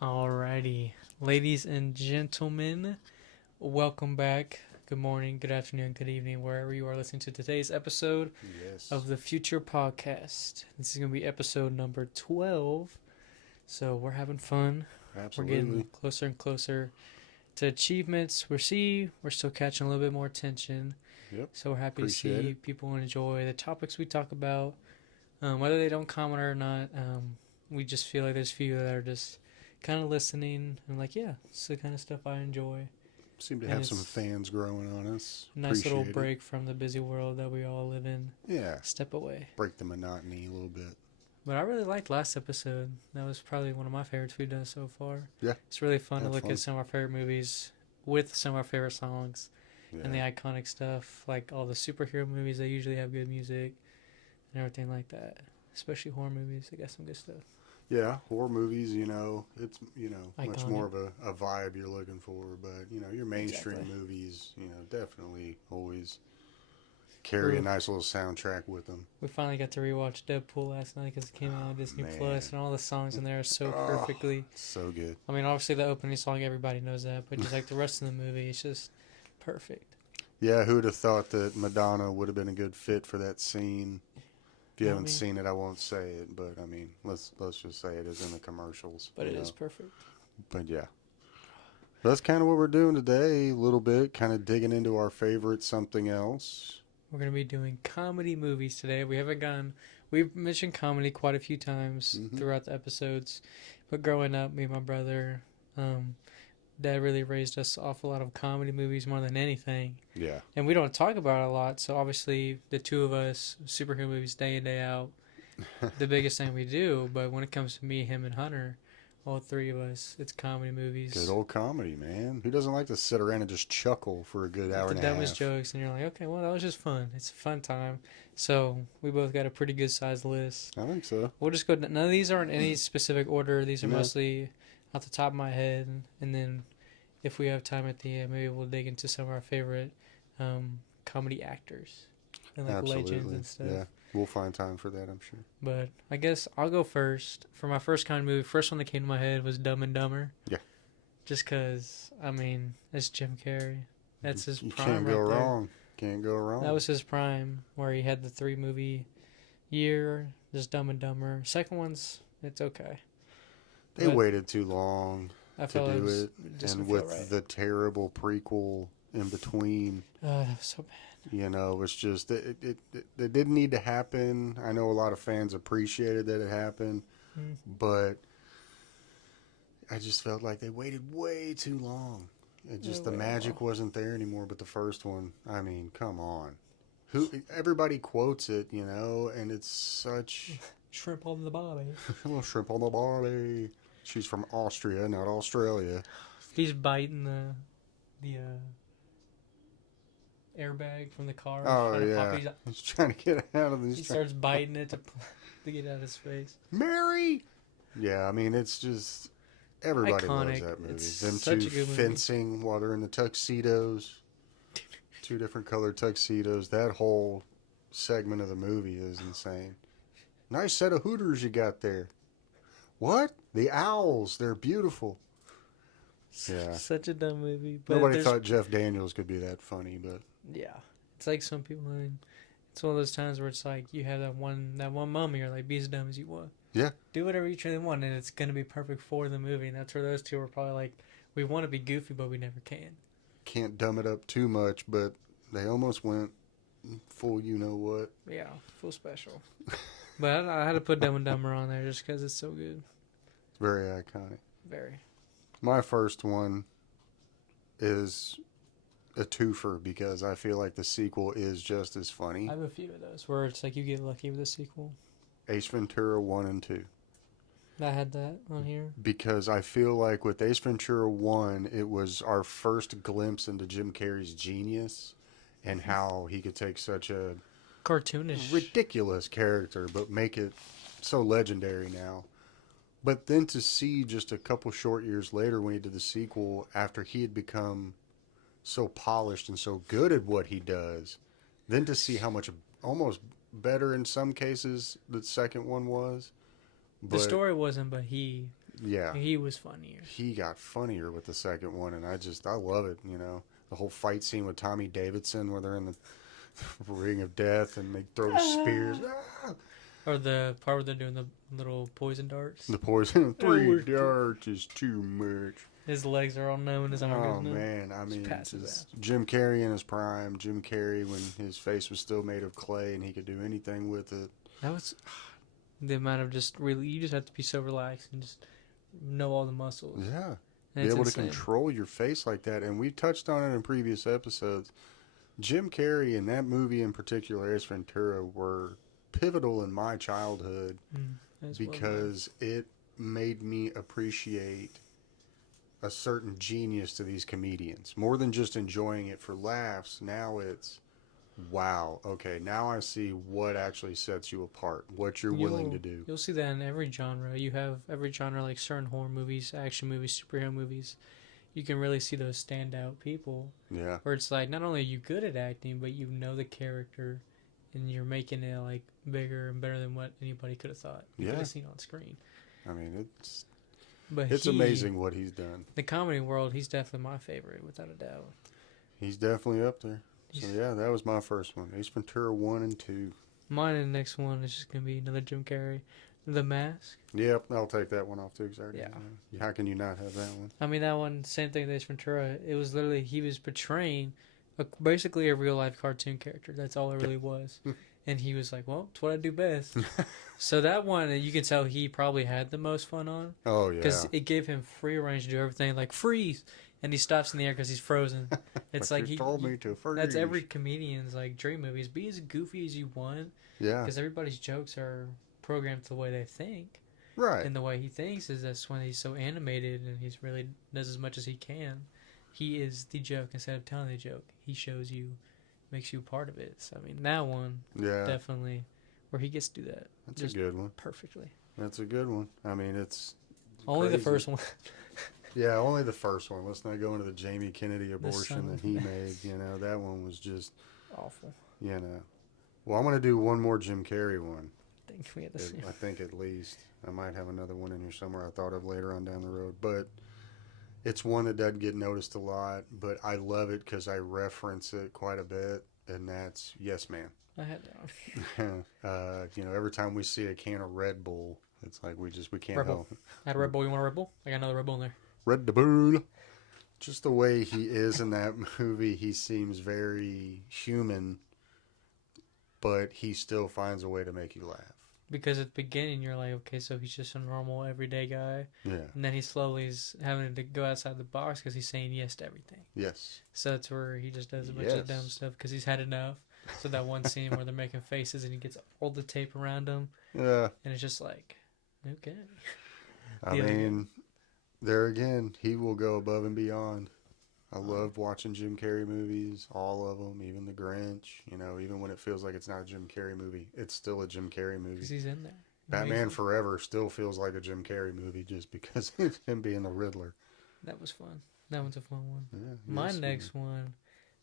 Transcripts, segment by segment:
Alrighty, ladies and gentlemen, welcome back. Good morning, good afternoon, good evening, wherever you are listening to today's episode Yes, of the Future Podcast. This is going to be episode number 12. So we're having fun. We're getting absolutely. closer and closer to achievements. We're still catching a little bit more attention. Yep, So we're happy to appreciate see it. people enjoy the topics we talk about, whether they don't comment or not. We just feel like there's a few that are just kind of listening and like, yeah, it's the kind of stuff I enjoy. Seem to And have some it's fans growing on us. a nice little Appreciate it. break from the busy world that we all live in. Yeah, Step away. break the monotony a little bit. But I really liked last episode. That was probably one of my favorites we've done so far. Yeah, It's really fun to had look at fun. some of our favorite movies with some of our favorite songs and the Yeah, iconic stuff, like all the superhero movies. They usually have good music and everything like that. Especially horror movies. They got some good stuff. yeah. Horror movies, it's much Iconic. more of a vibe you're looking for. But your mainstream Exactly. movies, definitely always carry a Ooh, nice little soundtrack with them. we finally got to rewatch Deadpool last night because it came out on Disney Plus, Man, and all the songs in there are so oh, perfectly. so good. I mean, obviously the opening song everybody knows that, but just like the rest of the movie, it's just perfect. Yeah, who'd have thought that Madonna would have been a good fit for that scene? If you I haven't mean, seen it, I won't say it, but I mean, let's just say it is in the commercials, but it is perfect. But yeah, that's kind of what we're doing today. A little bit, kind of digging into our favorite something else. We're gonna be doing comedy movies today. We haven't gone. We've mentioned comedy quite a few times Hmm. throughout the episodes, but growing up, me and my brother, um, Dad really raised us off a lot of comedy movies more than anything. Yeah, And we don't talk about it a lot. So obviously, the two of us, superhero movies day in day out, the biggest thing we do. But when it comes to me, him, and Hunter, all three of us, it's comedy good movies, old comedy, man. Who doesn't like to sit around and just chuckle for a good hour the and a dumbest half? jokes, and you're like, okay, well that was just fun. It's a fun time. So we both got a pretty good sized list. I think so. We'll just go. None of these are in any specific order. These are No, mostly off the top of my head, and then if we have time at the end, maybe we'll dig into some of our favorite comedy actors and like legends absolutely. and stuff. Yeah, we'll find time for that, I'm sure. But I guess I'll go first. For my first kind of movie, first one that came to my head was Dumb and Dumber. Yeah, Just because, I mean, it's Jim Carrey. That's his you prime can't go right there. wrong. Can't go That wrong. was his prime, where he had the three movie year, just Dumb and Dumber. Second one's, it's okay. They But waited too long I to felt do it, it just and didn't feel with right. the terrible prequel in between, Oh, that was so bad. it's just it didn't need to happen. I know a lot of fans appreciated that it happened, Mm. but I just felt like they waited way too long. It Yeah, just the way magic off. wasn't there anymore. But the first one, I mean, come on, who everybody quotes it, and it's such Shrimp on the body. a little shrimp on the body. She's from Austria, not Australia. He's biting the airbag from the car, Oh trying to pop yeah, it. he's trying to get out of He these. starts biting it to get out of his face. Mary. Yeah, I mean it's just everybody loves Iconic. that movie. It's Them such two a good movie. fencing while they're in the tuxedos, two different colored tuxedos. That whole segment of the movie is insane. Nice set of hooters you got there. What? The owls. They're beautiful. Yeah. Such a dumb movie, but Nobody there's thought Jeff Daniels could be that funny, but yeah. It's like some people. I mean, it's one of those times where it's like you have that one moment you're like, be as dumb as you want. yeah, Do whatever you truly want, and it's gonna be perfect for the movie. And that's where those two are probably like, we want to be goofy, but we never can. can't dumb it up too much, but they almost went full you know what. Yeah, full special. But I had to put Dumb and Dumber on there just because it's so good. It's very iconic. Very. My first one is a twofer because I feel like the sequel is just as I funny. have a few of those where it's like you get lucky with a sequel. Ace Ventura 1 and 2. I had that on here. Because I feel like with Ace Ventura 1, it was our first glimpse into Jim Carrey's genius and how he could take such a Cartoonish. ridiculous character but make it so legendary now. But then to see just a couple short years later when he did the sequel, after he had become so polished and so good at what he does, then to see how much almost better in some cases the second one was. The But story wasn't, but he Yeah. He was funnier. He got funnier with the second one, and I love it. The whole fight scene with Tommy Davidson where they're in the ring of death and they throw the spears. Ah! Or the part where they're doing the little poison darts. The poison. That 3 was darts is too much. His legs are all numb and his arm goes Oh numb. man, I mean, passes just Jim Carrey in his prime. Jim Carrey when his face was still made of clay and he could do anything with it. That was the amount of just really. You just have to be so relaxed and just know all the muscles. Yeah, And be it's able insane. to control your face like that. And we touched on it in previous episodes. Jim Carrey and that movie in particular, Ace Ventura, were pivotal in my childhood because it made me appreciate a certain genius to these comedians. More than just enjoying it for laughs, now it's, wow, okay, now I see what actually sets you apart, what you're willing to do. You'll see that in every genre. You have every genre, like certain horror movies, action movies, superhero movies. You can really see those standout people. Yeah. Where it's like, not only are you good at acting, but you know the character and you're making it like bigger and better than what anybody could have thought you could have seen on screen. I mean, it's amazing what he's done. The comedy world, he's definitely my favorite, without a doubt. He's definitely up there. So yeah, that was my first one. Ace Ventura 1 and 2. Mine and the next one is just going to be another Jim Carrey. The Mask. Yep, I'll take that one off too. Yeah. How can you not have that one? I mean, that one, same thing with Ace Ventura. It was literally, he was portraying basically a real life cartoon character. That's all it really was. And he was like, well, it's what I do best. So that one, you can tell he probably had the most fun on. Oh, yeah. Because it gave him free range to do everything, like freeze. And he stops in the air because he's frozen. It's like he told me to freeze. That's every comedian's like dream movies. Be as goofy as you want. Yeah. Because everybody's jokes are programmed to the way they think. Right. And the way he thinks is that's when he's so animated and he's really does as much as he can. He is the joke instead of telling the joke. He shows you, makes you part of it. So I mean, that one, definitely, where he gets to do that. That's a good one. Perfectly. That's a good one. I mean, it's only crazy. The first one. Yeah, only the first one. Let's not go into the Jamie Kennedy abortion that he made. That one was just awful. Well, I'm gonna do one more Jim Carrey one. I think we had the same. I think at least I might have another one in here somewhere I thought of later on down the road, but it's one that doesn't get noticed a lot. But I love it because I reference it quite a bit, and that's Yes Man. I had that one. Every time we see a can of Red Bull, it's like we can't Red Bull. help. I had a Red Bull. You want a Red Bull? I got another Red Bull in there. Red Bull. Just the way he is in that movie, he seems very human, but he still finds a way to make you laugh. Because at the beginning, you're like, okay, so he's just a normal, everyday guy. Yeah. And then he slowly is having to go outside the box because he's saying yes to everything. Yes. So that's where he just does a bunch of dumb stuff because he's had enough. So that one scene where they're making faces and he gets all the tape around him. Yeah. And it's just like, okay. I mean, there again, he will go above and beyond. I love watching Jim Carrey movies, all of them, even The Grinch. Even when it feels like it's not a Jim Carrey movie, it's still a Jim Carrey movie. Because he's in there. Batman Forever still feels like a Jim Carrey movie just because of him being the Riddler. That was fun. That one's a fun one. Yeah, My next one,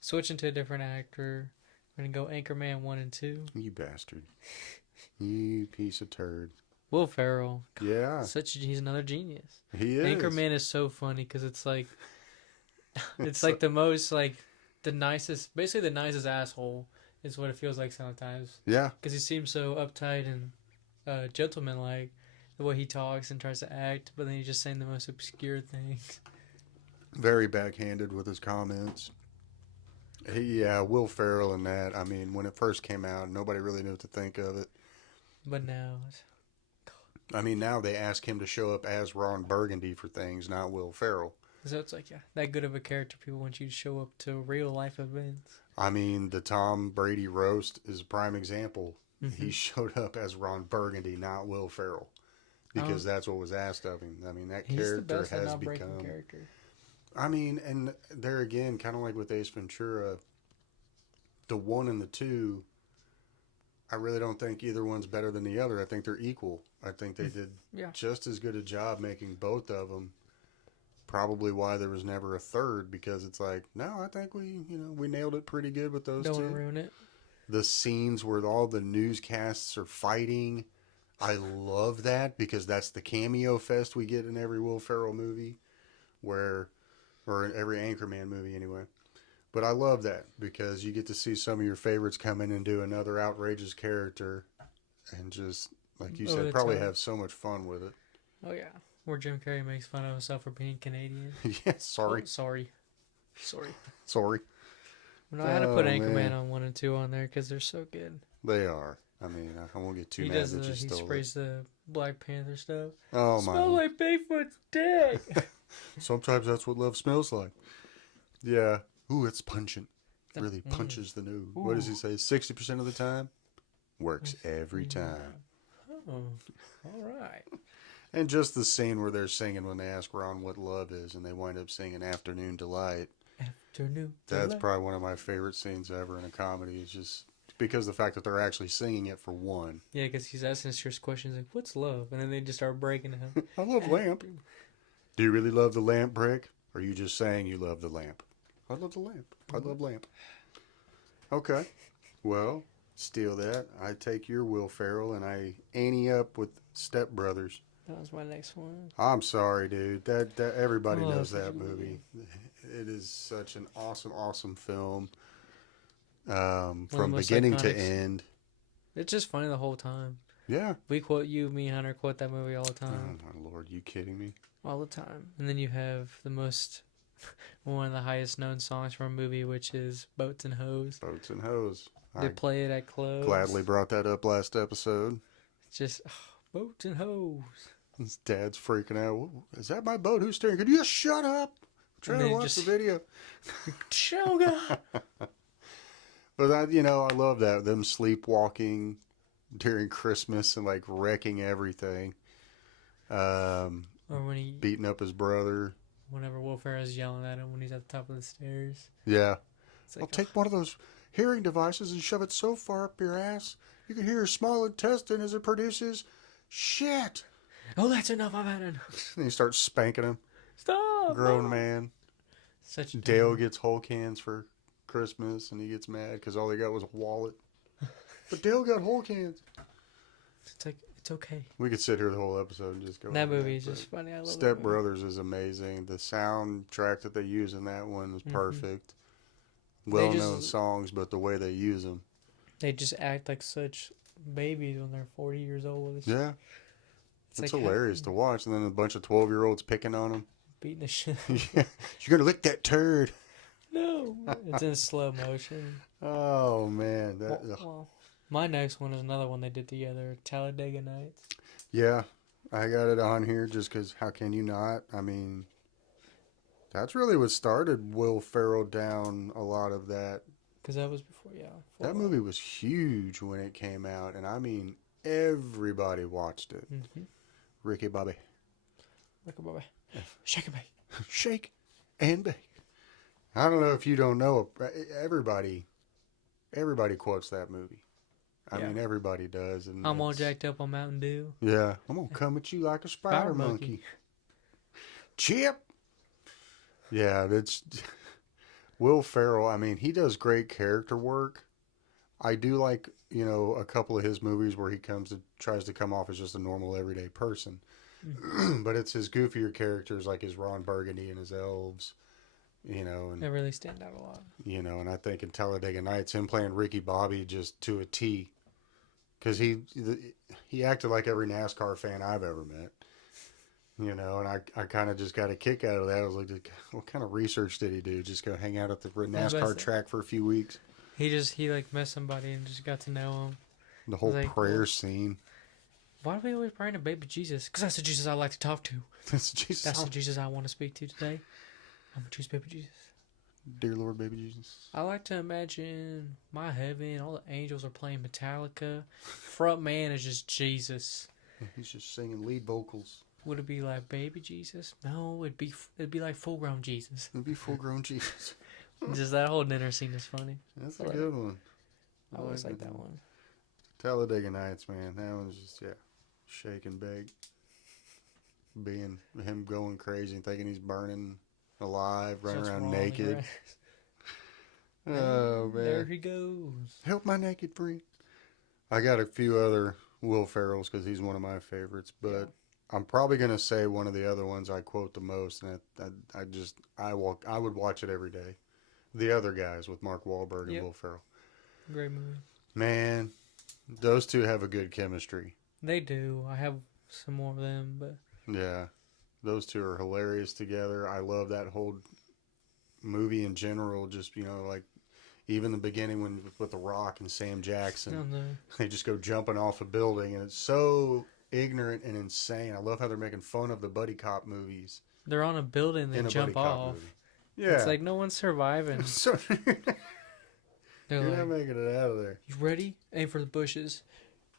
switching to a different actor. We're going to go Anchorman 1 and 2. You bastard. You piece of turd. Will Ferrell. Yeah. He's another genius. He is. Anchorman is so funny because it's like, it's like the most, like, the nicest, basically the nicest asshole is what it feels like sometimes. Yeah. Because he seems so uptight and gentleman-like, the way he talks and tries to act, but then he's just saying the most obscure things. Very backhanded with his comments. Will Ferrell in that. I mean, when it first came out, nobody really knew what to think of it. But now... now they ask him to show up as Ron Burgundy for things, not Will Ferrell. So it's like, that good of a character, people want you to show up to real life events. The Tom Brady roast is a prime example. Mm-hmm. He showed up as Ron Burgundy, not Will Ferrell, because that's what was asked of him. That character has become. Character. And there again, kind of like with Ace Ventura, the 1 and the 2, I really don't think either one's better than the other. I think they're equal. I think they did just as good a job making both of them. Probably why there was never a third, because it's like, no, I think we nailed it pretty good with those two. Don't want to ruin it. The scenes where all the newscasts are fighting, I love that because that's the cameo fest we get in every Will Ferrell movie, or in every Anchorman movie anyway. But I love that because you get to see some of your favorites come in and do another outrageous character, and just like you Over said, the probably top. have so much fun with it. Oh yeah, where Jim Carrey makes fun of himself for being Canadian. Yeah, sorry, Oh, sorry. sorry. No, I had to put Oh Anchorman man, on 1 and 2 on there because they're so good. they are. I mean, I won't get too He mad does that you he stole it. sprays the Black Panther stuff. Oh my! Smell like Bigfoot's dick. Sometimes that's what love smells like. Yeah. Ooh, it's pungent. Really punches the nose. What does he say? 60% of the time? Works every time. Oh, all right. And just the scene where they're singing when they ask Ron what love is, and they wind up singing Afternoon Delight. Afternoon. That's probably one of my favorite scenes ever in a comedy. It's just because the fact that they're actually singing it for one. Yeah, because he's asking serious questions like, "What's love?" And then they just start breaking him. I love lamp. Do you really love the lamp, Brick? Or are you just saying you love the lamp? I love the lamp. I love lamp. Okay. Well, steal that. I take your Will Ferrell and I ante up with Step Brothers. That was my next one. I'm sorry, dude. That everybody knows Such a that good movie. It is such an awesome film. One of the From most beginning to iconic. end. It's just funny the whole time. Yeah. We quote you, me, and Hunter quote that movie all the Oh time. my lord, you kidding me? All the time. And then you have the most, one of the highest known songs from a movie, which is Boats and Hoes. Boats and Hoes. They I play it at clubs. gladly brought that up last episode. It's just, Boats and Hoes. His dad's freaking out. Is that my boat? Who's steering? Could you just shut up? I'm trying to watch the video. Shoga! But I love that. Them sleepwalking during Christmas and like wrecking everything. Or when he, Beating up his brother. whenever Will Ferrell's yelling at him when he's at the top of the stairs. Yeah. It's like, I'll take one of those hearing devices and shove it so far up your ass you can hear your small intestine as it produces shit. oh, that's enough. I've had enough. And he starts spanking him. Stop. Grown man. Such Dale gets Hulk hands for Christmas and he gets mad because all he got was a wallet. But Dale got Hulk hands. It's like, it's okay. We could sit here the whole episode and just go. That movie is just funny. I love Step it. Brothers is amazing. The soundtrack that they use in that one is perfect. They Well-known just- songs, but the way they use them. They just act like such babies when they're 40 years old. Yeah. It's like hilarious to watch. And then a bunch of 12-year-olds picking on them. beating the shit. Yeah. You're going to lick that turd. No. It's in slow motion. Oh, man. Well, my next one is another one they did together, Talladega Nights. Yeah. I got it on here just because how can you not? I mean, that's really what started Will Ferrell down a lot of that. Because that was before, yeah. That movie was huge when it came out. And I mean, everybody watched it. Mm-hmm. Ricky Bobby. Ricky Bobby. Shake and bake. Shake and bake. I don't know if you don't know. Everybody quotes that movie. I mean, everybody does. And I'm all jacked up on Mountain Dew. Yeah. I'm going to come at you like a spider monkey. Chip. Yeah, that's... Will Ferrell, I mean, he does great character work. I do like, a couple of his movies where he tries to come off as just a normal everyday person. Mm-hmm. But it's his goofier characters like his Ron Burgundy and his elves, and They really stand out a lot. and I think in Talladega Nights, him playing Ricky Bobby just to a T, because he acted like every NASCAR fan I've ever met. And I kind of just got a kick out of that. I was like, what kind of research did he do? Just go hang out at the NASCAR track for a few weeks? He met somebody and just got to know him. The whole prayer scene. Why do we always pray to baby Jesus? Because that's the Jesus I like to talk to. That's Jesus. That's the Jesus I want to speak to today. I'm going to choose baby Jesus. Dear Lord, baby Jesus. I like to imagine my heaven, all the angels are playing Metallica. Front man is just Jesus. He's just singing lead vocals. Would it be like baby Jesus? No, it'd be like full grown Jesus. It'd be full grown Jesus. Just that whole dinner scene is funny. That's a good one. I always like that one. Talladega Nights, man. That one's just shake and bake. Being him going crazy and thinking he's burning alive, running around naked. Oh man. There he goes. Help my naked friend. I got a few other Will Ferrell's because he's one of my favorites, but Yeah. I'm probably gonna say one of the other ones I quote the most, and I would watch it every day. The Other Guys with Mark Wahlberg and Yep. Will Ferrell. Great movie. Man, those two have a good chemistry. They do. I have some more of them, but Yeah, those two are hilarious together. I love that whole movie in general. Just like even the beginning when with The Rock and Sam I Jackson, don't know. they just go jumping off a building, and it's so ignorant and insane. I love how they're making fun of the buddy cop movies They're on a building, they in a buddy jump cop off. movie. It's Yeah, like no one's surviving. so They're you're like, not making it out of there. "You ready? Aim for the bushes."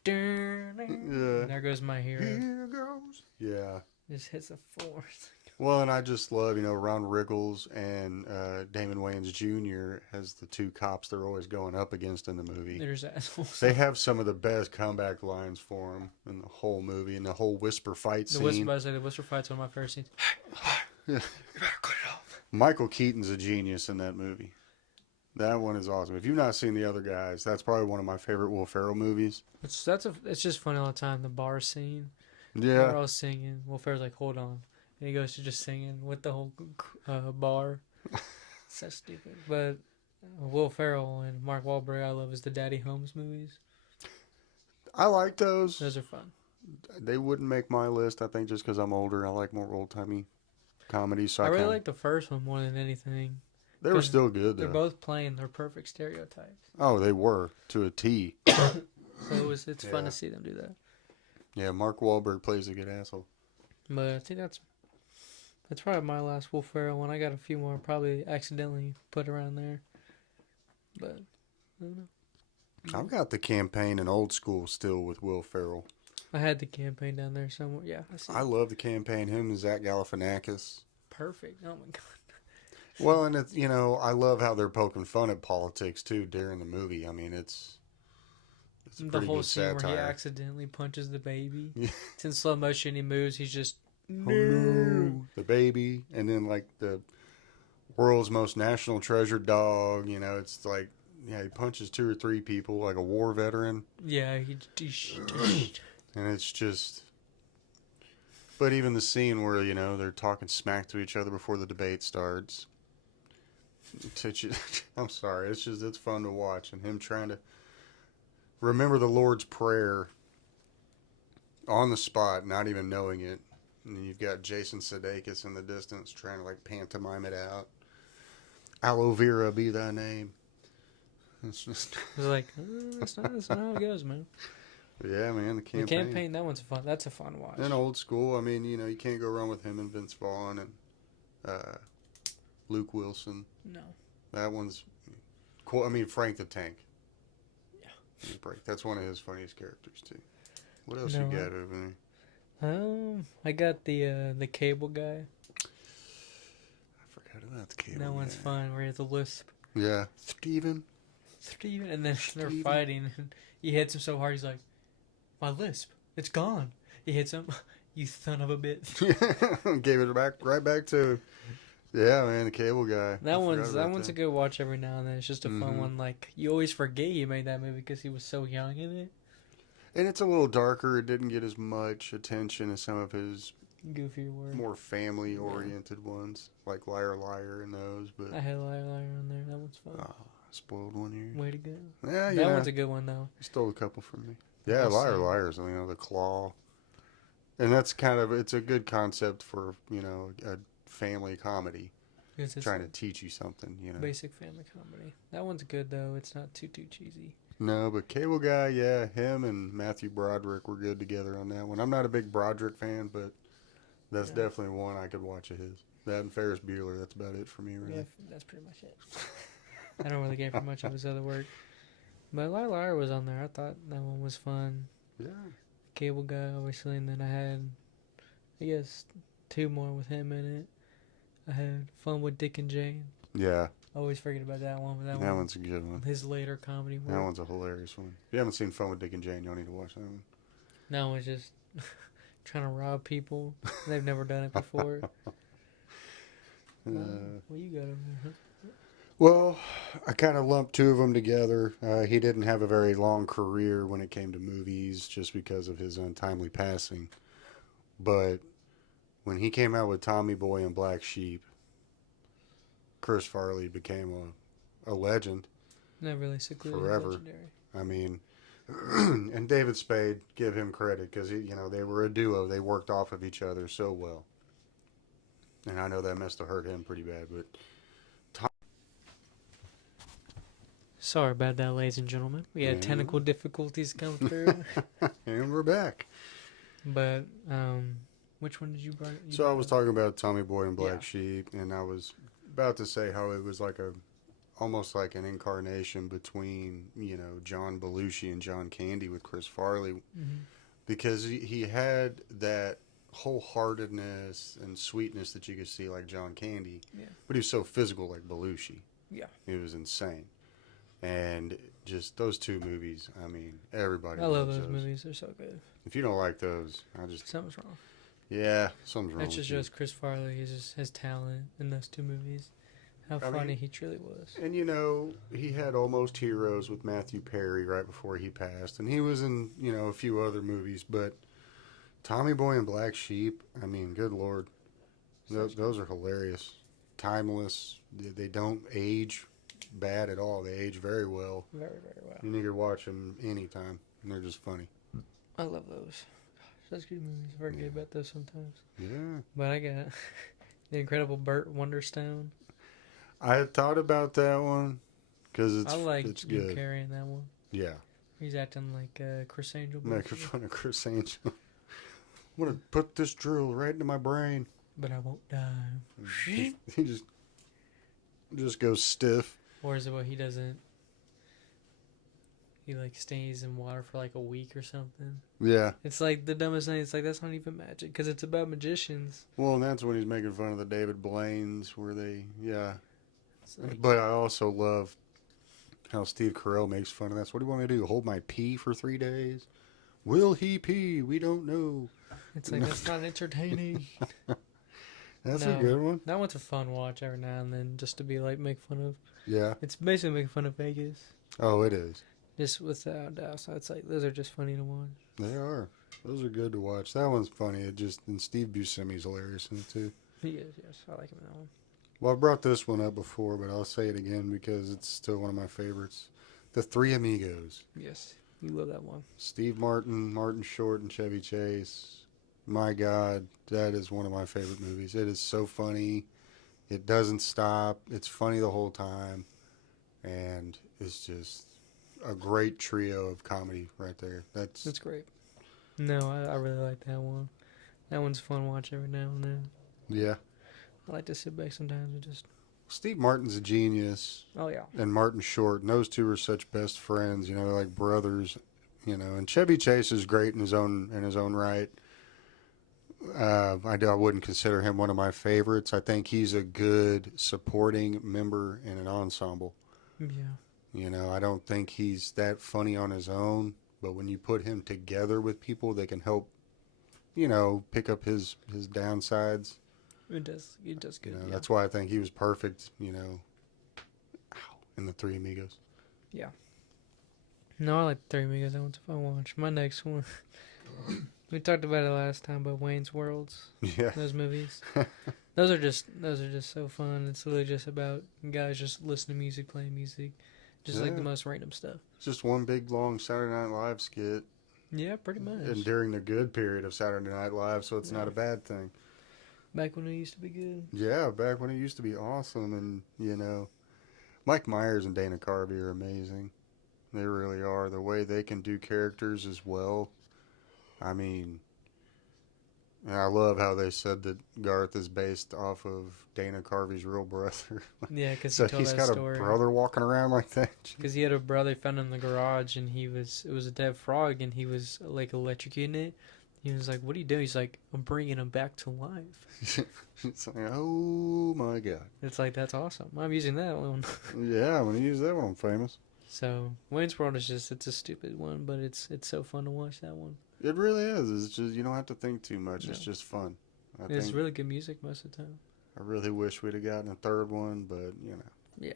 Yeah. And there goes my hero. Here goes. Yeah. Just hits a floor. Well, and I just love, Ron Rickles and Damon Wayans Jr. as the two cops they're always going up against in the movie. They're just assholes. They have some of the best comeback lines for them in the whole movie, and the whole whisper fight scene. The whisper fight's one of my favorite scenes. Yeah. You better cut it off. Michael Keaton's a genius in that movie. That one is awesome. If you've not seen The Other Guys, that's probably one of my favorite Will Ferrell movies. It's just funny all the time. The bar scene. Yeah. They're all singing. Will Ferrell's like, "Hold on," and he goes to just singing with the whole bar. So stupid. But Will Ferrell and Mark Wahlberg, I love is the Daddy Holmes movies. I like those. Those are fun. They wouldn't make my list, I think, just because I'm older. I like more old-timey comedies. So I really like the first one more than anything. They were still good, They're though. both playing their perfect stereotypes. Oh, they were, to a T. So it's fun Yeah. to see them do that. Yeah, Mark Wahlberg plays a good asshole. But I think that's probably my last Will Ferrell one. I got a few more probably accidentally put around there. But I don't know. I've got The Campaign and Old School still with Will Ferrell. I had The Campaign down there somewhere. Yeah, I see. I love The Campaign. Him and Zach Galifianakis. Perfect. Oh my god. Well, and it's, I love how they're poking fun at politics too during the movie. I mean, it's a The pretty whole good scene where he satire. accidentally punches the baby. Yeah. It's in slow motion. He moves. He's just Oh, no. The baby, and then like the world's most national treasured dog. It's like, yeah, he punches 2 or 3 people like a war veteran, Yeah. and it's just. But even the scene where they're talking smack to each other before the debate starts. I'm sorry, it's fun to watch, and him trying to remember the Lord's Prayer on the spot, not even knowing it. And you've got Jason Sudeikis in the distance trying to like pantomime it out. Aloe vera be thy name. It's just It's like that's not how it goes, man. yeah, man. The The Campaign. That one's fun. That's a fun watch. And Old School. I mean, you can't go wrong with him and Vince Vaughn and Luke Wilson. No. That one's cool. I mean, Frank the Tank. Yeah. That's one of his funniest characters too. What else No, you got over there? I got the cable guy. I forgot about the cable. That one's guy. fun. Where he has a lisp. Yeah, Steven. And then they're fighting, and he hits him so hard. He's like, "My lisp, it's gone." He hits him. You son of a bitch. Gave it right back to. Yeah, man, the cable guy. That one's a good watch every now and then. It's just a fun one. Like you always forget he made that movie because he was so young in it. And it's a little darker. It didn't get as much attention as some of his Goofy word. more family-oriented ones, like Liar Liar and those. But I had Liar Liar on there. That one's fun. spoiled one here. Way to go. Yeah, That one's a good one though. You stole a couple from me. Yeah, I'll Liar see. Liar's, the claw. And that's it's a good concept for, a family comedy. It's Trying to teach you something, basic family comedy. That one's good though. It's not too cheesy. No, but Cable Guy, yeah, him and Matthew Broderick were good together on that one. I'm not a big Broderick fan, but that's definitely one I could watch of his. That and Ferris Bueller, that's about it for me, really. Yeah, that's pretty much it. I don't really care for much of his other work. But Liar Liar was on there. I thought that one was fun. Yeah. Cable Guy, obviously, and then I had, I guess, 2 more with him in it. I had Fun with Dick and Jane. Yeah. I always forget about that one. But That one's a good one. his later comedy work. That one's a hilarious one. If you haven't seen Fun with Dick and Jane, y'all need to watch that one. That one's just trying to rob people. They've never done it before. What you got over there? Huh? Well, I kind of lumped two of them together. He didn't have a very long career when it came to movies just because of his untimely passing. But when he came out with Tommy Boy and Black Sheep, Chris Farley became a legend Not really secluded forever. legendary. I mean, and David Spade, give him credit because they were a duo. They worked off of each other so well. And I know that must have hurt him pretty bad, but Sorry about that, ladies and gentlemen. We had technical difficulties come through. and we're back. But which one did you bring? So I was talking about Tommy Boy and Black Yeah. Sheep, and I was about to say how it was like almost like an incarnation between John Belushi and John Candy with Chris Farley, because he had that wholeheartedness and sweetness that you could see like John Candy, but he was so physical like Belushi. Yeah. It was insane. And just those two movies, I mean, everybody I love loves those movies. They're so good. If you don't like those, Something's wrong. Yeah, something's wrong. That's just shows Chris Farley. He's just his talent in those two movies. How funny he truly was. And he had Almost Heroes with Matthew Perry right before he passed, and he was in a few other movies. But Tommy Boy and Black Sheep, I mean, good lord, those are hilarious, timeless. They don't age bad at all. They age very well. Very, very well. You need to watch them anytime, and they're just funny. I love those. Such good movies. I forget about those sometimes. Yeah. But I got The Incredible Burt Wonderstone. I had thought about that one because it's Jim good. Carrey in that one. Yeah. He's acting like Chris Angel. Making fun of Chris Angel. I'm gonna put this drill right into my brain. But I won't die. He just goes stiff. Or is it what he doesn't? He stays in water for a week or something. Yeah. It's like the dumbest thing. It's like that's not even magic because it's about magicians. Well, and that's when he's making fun of the David Blaines where but I also love how Steve Carell makes fun of that. So what do you want me to do? Hold my pee for 3 days? Will he pee? We don't know. It's like, that's not entertaining. That's a good one. That one's a fun watch every now and then just to be make fun of. Yeah. It's basically making fun of Vegas. Oh, it is. Just without doubt. So it's those are just funny to watch. They are. Those are good to watch. That one's funny. And Steve Buscemi's hilarious in it too. He is, yes. I like him in that one. Well, I brought this one up before, but I'll say it again because it's still one of my favorites. The Three Amigos. Yes. You love that one. Steve Martin, Martin Short, and Chevy Chase. My God, that is one of my favorite movies. It is so funny. It doesn't stop. It's funny the whole time. And it's just a great trio of comedy right there. That's great. No, I really like that one. That one's a fun watch every now and then. Yeah. I like to sit back sometimes and just... Steve Martin's a genius. Oh, yeah. And Martin Short. And those two are such best friends. They're like brothers. And Chevy Chase is great in his own right. I wouldn't consider him one of my favorites. I think he's a good supporting member in an ensemble. Yeah. I don't think he's that funny on his own, but when you put him together with people that can help, pick up his downsides. It does good. That's why I think he was perfect, in the Three Amigos. Yeah. No, I like the Three Amigos. That one's a fun watch. My next one... We talked about it last time, but Wayne's Worlds. Yeah. Those movies. Those are just so fun. It's literally just about guys just listening to music, playing music. Just the most random stuff. It's just one big long Saturday Night Live skit. Yeah, pretty much. And during the good period of Saturday Night Live, so it's not a bad thing. Back when it used to be good. Yeah, back when it used to be awesome. And, Mike Myers and Dana Carvey are amazing. They really are. The way they can do characters as well. I mean, and I love how they said that Garth is based off of Dana Carvey's real brother. Yeah, because so he's got a brother walking around like that. Because he had a brother found in the garage, and it was a dead frog, and he was electrocuting it. He was like, "What are you doing?" He's like, "I'm bringing him back to life." It's like, oh my God! It's like, that's awesome. I'm using that one. Yeah, when you use that one, I'm famous. So Wayne's World is it's a stupid one, but it's so fun to watch that one. It really is. It's just, you don't have to think too much. No. It's just fun. It's really good music most of the time. I really wish we'd have gotten a third one, but, Yeah.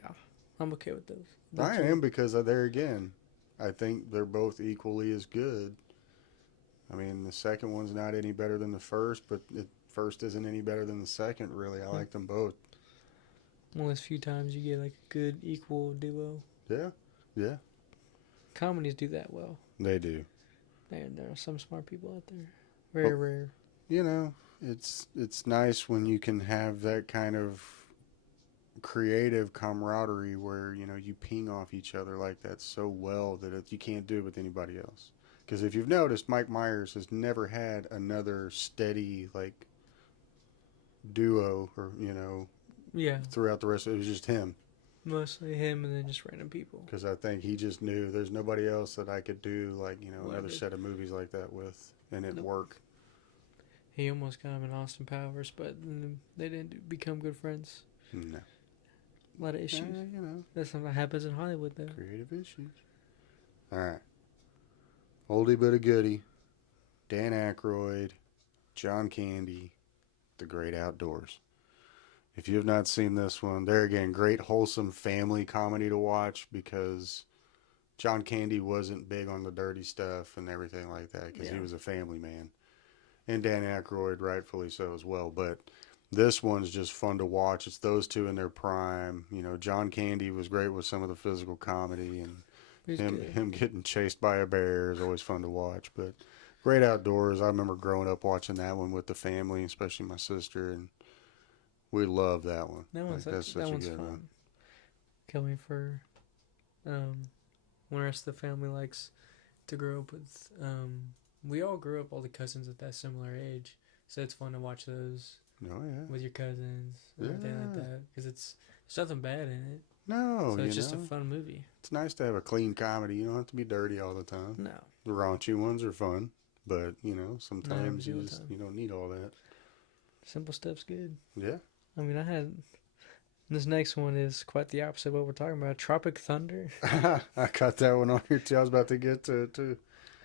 I'm okay with those. The I two. am because there again, I think they're both equally as good. I mean, the second one's not any better than the first, but the first isn't any better than the second, really. I Hmm. like them both. One of those few times you get like a good equal duo. Yeah, yeah, Comedies do that well. they do. And there are some smart people out there. But, Very rare. you know, it's nice when you can have that kind of creative camaraderie where, you know, you ping off each other like that so well that you can't do it with anybody else. Because if you've noticed, Mike Myers has never had another steady, like, duo or, you know, Yeah. throughout the rest of it. It was just him. Mostly him and then just random people. Because I think he just knew there's nobody else that I could do, like, you know, What another did? set of movies like that with, and it Nope. work. He almost got him in Austin Powers, but they didn't become good friends. No. A lot of issues. You know, That's something that happens in Hollywood, though. creative issues. All right. Oldie but a goodie. Dan Aykroyd, John Candy, The Great Outdoors. If you have not seen this one, there again, great wholesome family comedy to watch because John Candy wasn't big on the dirty stuff and everything like that because he was a family man. And Dan Aykroyd, rightfully so as well. But this one's just fun to watch. It's those two in their prime. You know, John Candy was great with some of the physical comedy, and him getting chased by a bear is always fun to watch. But Great Outdoors, I remember growing up watching that one with the family, especially my sister, and we love that one. That one's that's such that a one's good fun. one. Coming for when the rest of the family likes to grow up with. We all grew up, all the cousins at that similar age, so it's fun to watch those Oh yeah, with your cousins and everything like that because there's nothing bad in it. no, So you it's just a know, fun movie. it's nice to have a clean comedy. You don't have to be dirty all the time. No, The raunchy ones are fun, but you know, sometimes every you time. you don't need all that. Simple stuff's good. Yeah. I mean, this next one is quite the opposite of what we're talking about. Tropic Thunder. I got that one on here too. I was about to get to it too.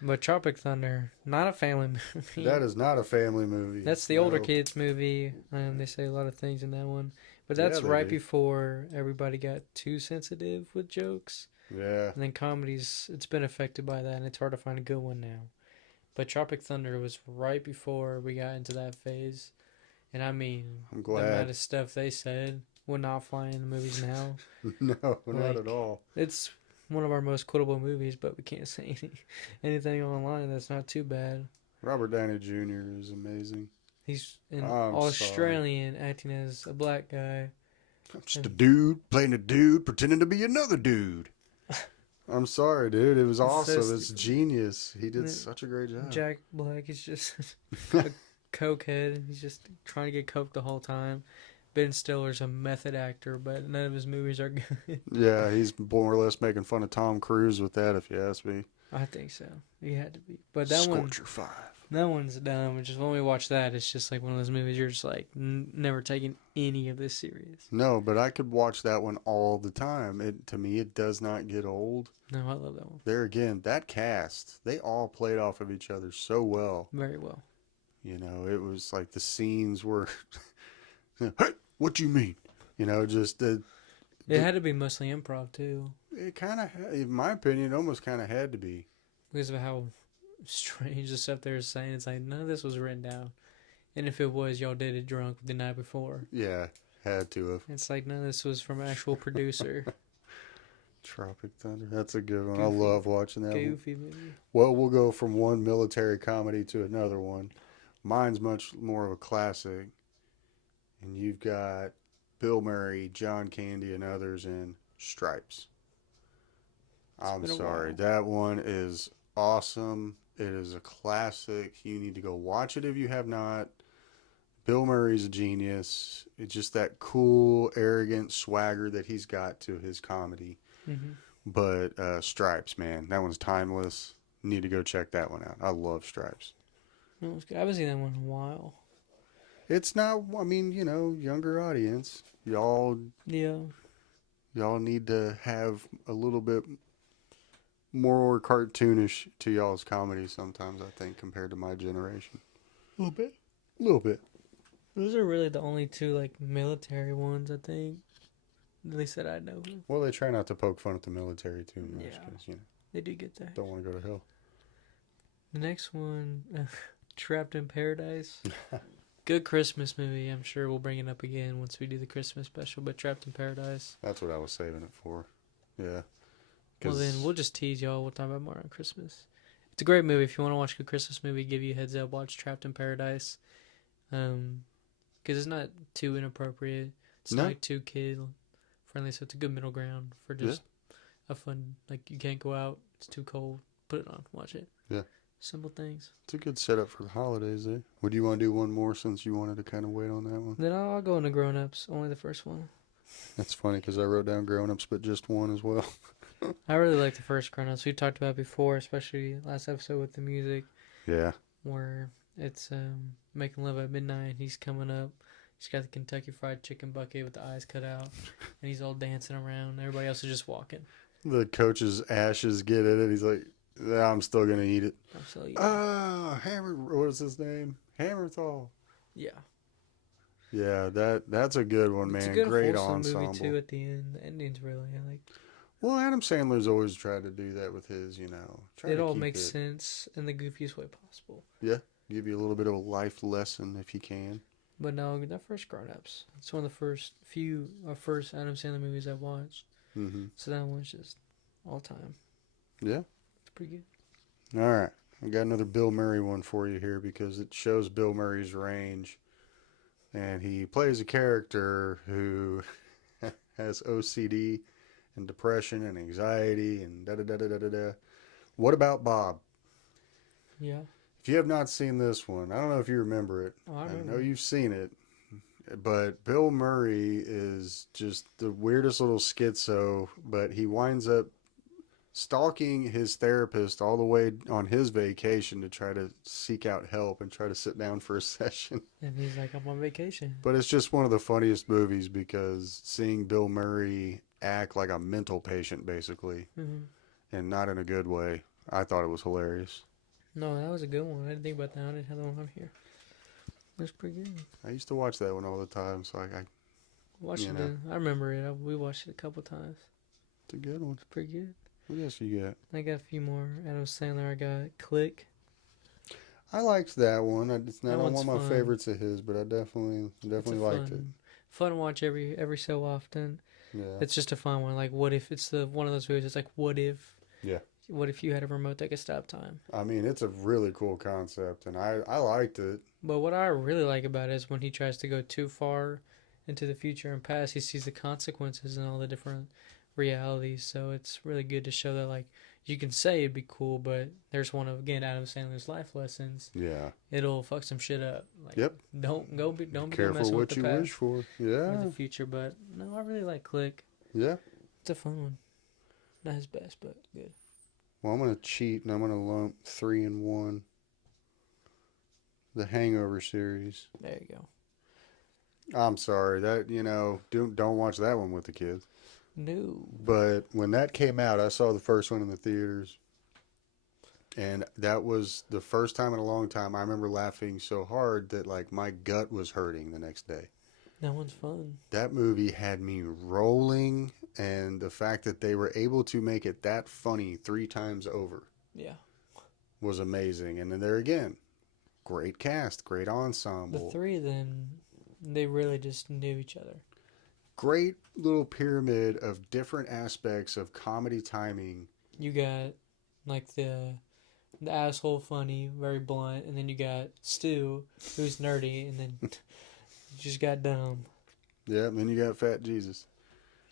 But Tropic Thunder, not a family movie. That is not a family movie. That's the older kids movie. They say a lot of things in that one. But that's right before everybody got too sensitive with jokes. Yeah. And then comedies, it's been affected by that, and it's hard to find a good one now. But Tropic Thunder was right before we got into that phase. And I mean, I'm the glad. amount of stuff they said would not fly in the movies now. No, not at all. It's one of our most quotable movies, but we can't say anything online that's not too bad. Robert Downey Jr. is amazing. He's an I'm Australian acting as a black guy. I'm just a dude playing a dude pretending to be another dude. I'm sorry, dude. It was awesome. It's genius. He did such a great job. Jack Black is just a cokehead. He's just trying to get coke the whole time. Ben Stiller's a method actor, but none of his movies are good. Yeah, he's more or less making fun of Tom Cruise with that, if you ask me. I think so. He had to be. But that Scorcher 5. That one's dumb. It's just when we watch that, it's just like one of those movies you're just like never taking any of this serious. No, but I could watch that one all the time. To me, it does not get old. No, I love that one. There again, that cast, they all played off of each other so well. Very well. You know, it was like the scenes were, hey, what you mean? You know, just it had to be mostly improv too. It kind of, in my opinion, almost kind of had to be because of how strange the stuff they were saying. It's like none of this was written down, and if it was, y'all did it drunk the night before. Yeah, had to have. It's like none of this was from an actual producer. Tropic Thunder, that's a good one. Goofy. I love watching that. Goofy movie. Well, we'll go from one military comedy to another one. Mine's much more of a classic, and you've got Bill Murray, John Candy, and others in Stripes. I'm sorry, that one is awesome. It is a classic. You need to go watch it if you have not. Bill Murray's a genius. It's just that cool, arrogant swagger that he's got to his comedy. Mm-hmm. But Stripes, man, that one's timeless. You need to go check that one out. I love Stripes. No, it was good. I haven't seen that one in a while. It's not, I mean, you know, younger audience. Y'all need to have a little bit more cartoonish to y'all's comedy sometimes, I think, compared to my generation. A little bit. A little bit. Those are really the only two, like, military ones, I think. At least that I know. Well, they try not to poke fun at the military too much Yeah, because, you know, they do get that. don't want to go to hell. The next one, Trapped in Paradise. Good Christmas movie. I'm sure we'll bring it up again once we do the Christmas special. But Trapped in Paradise. That's what I was saving it for. Yeah. Well, then we'll just tease y'all. We'll talk about more on Christmas. It's a great movie. If you want to watch a Christmas movie, give you a heads up. Watch Trapped in Paradise. Because it's not too inappropriate. It's not too kid friendly, so it's a good middle ground for just a fun. Like you can't go out. It's too cold. Put it on. Watch it. Yeah. Simple things. It's a good setup for the holidays, eh? Would you want to do one more since you wanted to kind of wait on that one? Then I'll go into Grown Ups. Only the first one. That's funny because I wrote down Grown Ups, but just one as well. I really like the first Grown Ups. We talked about before, especially last episode with the music. Yeah. Where it's Making Love at Midnight. He's coming up. He's got the Kentucky Fried Chicken bucket with the eyes cut out. And he's all dancing around. Everybody else is just walking. The coach's ashes get in it. He's like, I'm still going to eat it. Hammer, what is his name? Hammerthal. Yeah. Yeah, that's a good one, man. It's a good, great wholesome ensemble. movie, too, at the end. The ending's really, like... Well, Adam Sandler's always tried to do that with his, you know. It all makes sense in the goofiest way possible. Yeah. Give you a little bit of a life lesson if you can. But no, that first Grown Ups. It's one of the first Adam Sandler movies I've watched. Mm-hmm. So that one's just all time. Yeah. It's pretty good. All right. I got another Bill Murray one for you here because it shows Bill Murray's range. And he plays a character who has OCD and depression and anxiety and da-da-da-da-da-da. What about Bob? Yeah. If you have not seen this one, I don't know if you remember it. Oh, I know you've seen it. But Bill Murray is just the weirdest little schizo, but he winds up stalking his therapist all the way on his vacation to try to seek out help and try to sit down for a session. And he's like, I'm on vacation. But it's just one of the funniest movies because seeing Bill Murray act like a mental patient, basically, and not in a good way, I thought it was hilarious. No, that was a good one. I didn't think about that. I didn't have that one on here. It was pretty good. I used to watch that one all the time, so I watched it. I remember it. We watched it a couple times. It's a good one. It's pretty good. What else you got? I got a few more. Adam Sandler. I got Click. I liked that one. It's not one of my fun. favorites of his, but I definitely liked it. Fun watch every so often. Yeah. It's just a fun one. Like, what if it's one of those movies? It's like, what if? Yeah. What if you had a remote that could stop time? I mean, it's a really cool concept, and I liked it. But what I really like about it is when he tries to go too far into the future and past, he sees the consequences and all the different realities. So it's really good to show that, like, you can say it'd be cool, but there's one of, again, Adam Sandler's life lessons. Yeah. It'll fuck some shit up. Like, yep. Don't be careful messing what with you the past wish for. Yeah. or the future. But no, I really like Click. Yeah. It's a fun one. Not his best, but good. Well, I'm going to cheat, and I'm going to lump 3 and 1. The Hangover series. There you go. I'm sorry. That, don't watch that one with the kids. No. But when that came out, I saw the first one in the theaters. And that was the first time in a long time I remember laughing so hard that, like, my gut was hurting the next day. That one's fun. That movie had me rolling, and the fact that they were able to make it that funny 3 times over was amazing. And then there again, great cast, great ensemble. The 3 of them, they really just knew each other. Great little pyramid of different aspects of comedy timing. You got, like, the asshole funny, very blunt, and then you got Stu, who's nerdy, and then you just got dumb. Yeah, and then you got Fat Jesus.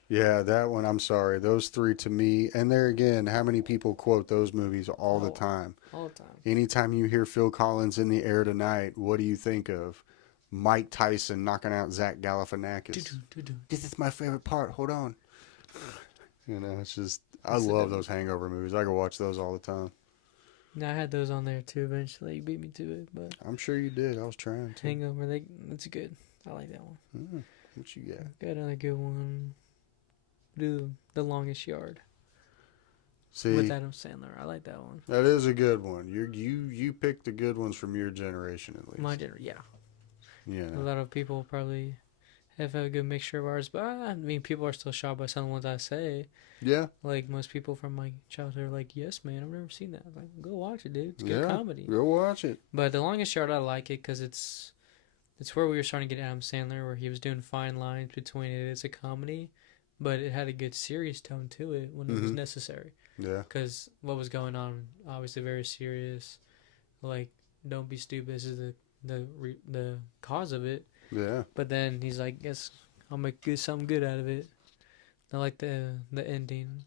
Yeah, that one, I'm sorry. Those 3 to me, and there again, how many people quote those movies all the time? All the time. Anytime you hear Phil Collins in the air tonight, what do you think of? Mike Tyson knocking out Zach Galifianakis. This is my favorite part. Hold on. It's just, I love those Hangover movies. I could watch those all the time. Now, I had those on there too eventually. You beat me to it, but I'm sure you did. I was trying to. Hangover, it's good. I like that one. What you got? Got another good one. Do The Longest Yard. See, with Adam Sandler. I like that one. That is a good one. You picked the good ones from your generation at least. My generation, yeah. Yeah. A lot of people probably have a good mixture of ours. But I mean, people are still shocked by some of the ones I say. Yeah. Like most people from my childhood are like, "Yes, man, I've never seen that." I'm like, go watch it, dude. It's good Yeah. comedy. Go watch it. But The Longest Yard, I like it because it's where we were starting to get Adam Sandler, where he was doing fine lines between it's a comedy, but it had a good serious tone to it when it was necessary. Yeah. Because what was going on, obviously very serious. Like, don't be stupid. This is the cause of it. Yeah. But then he's like, "Guess I'll make something good out of it." I like the ending.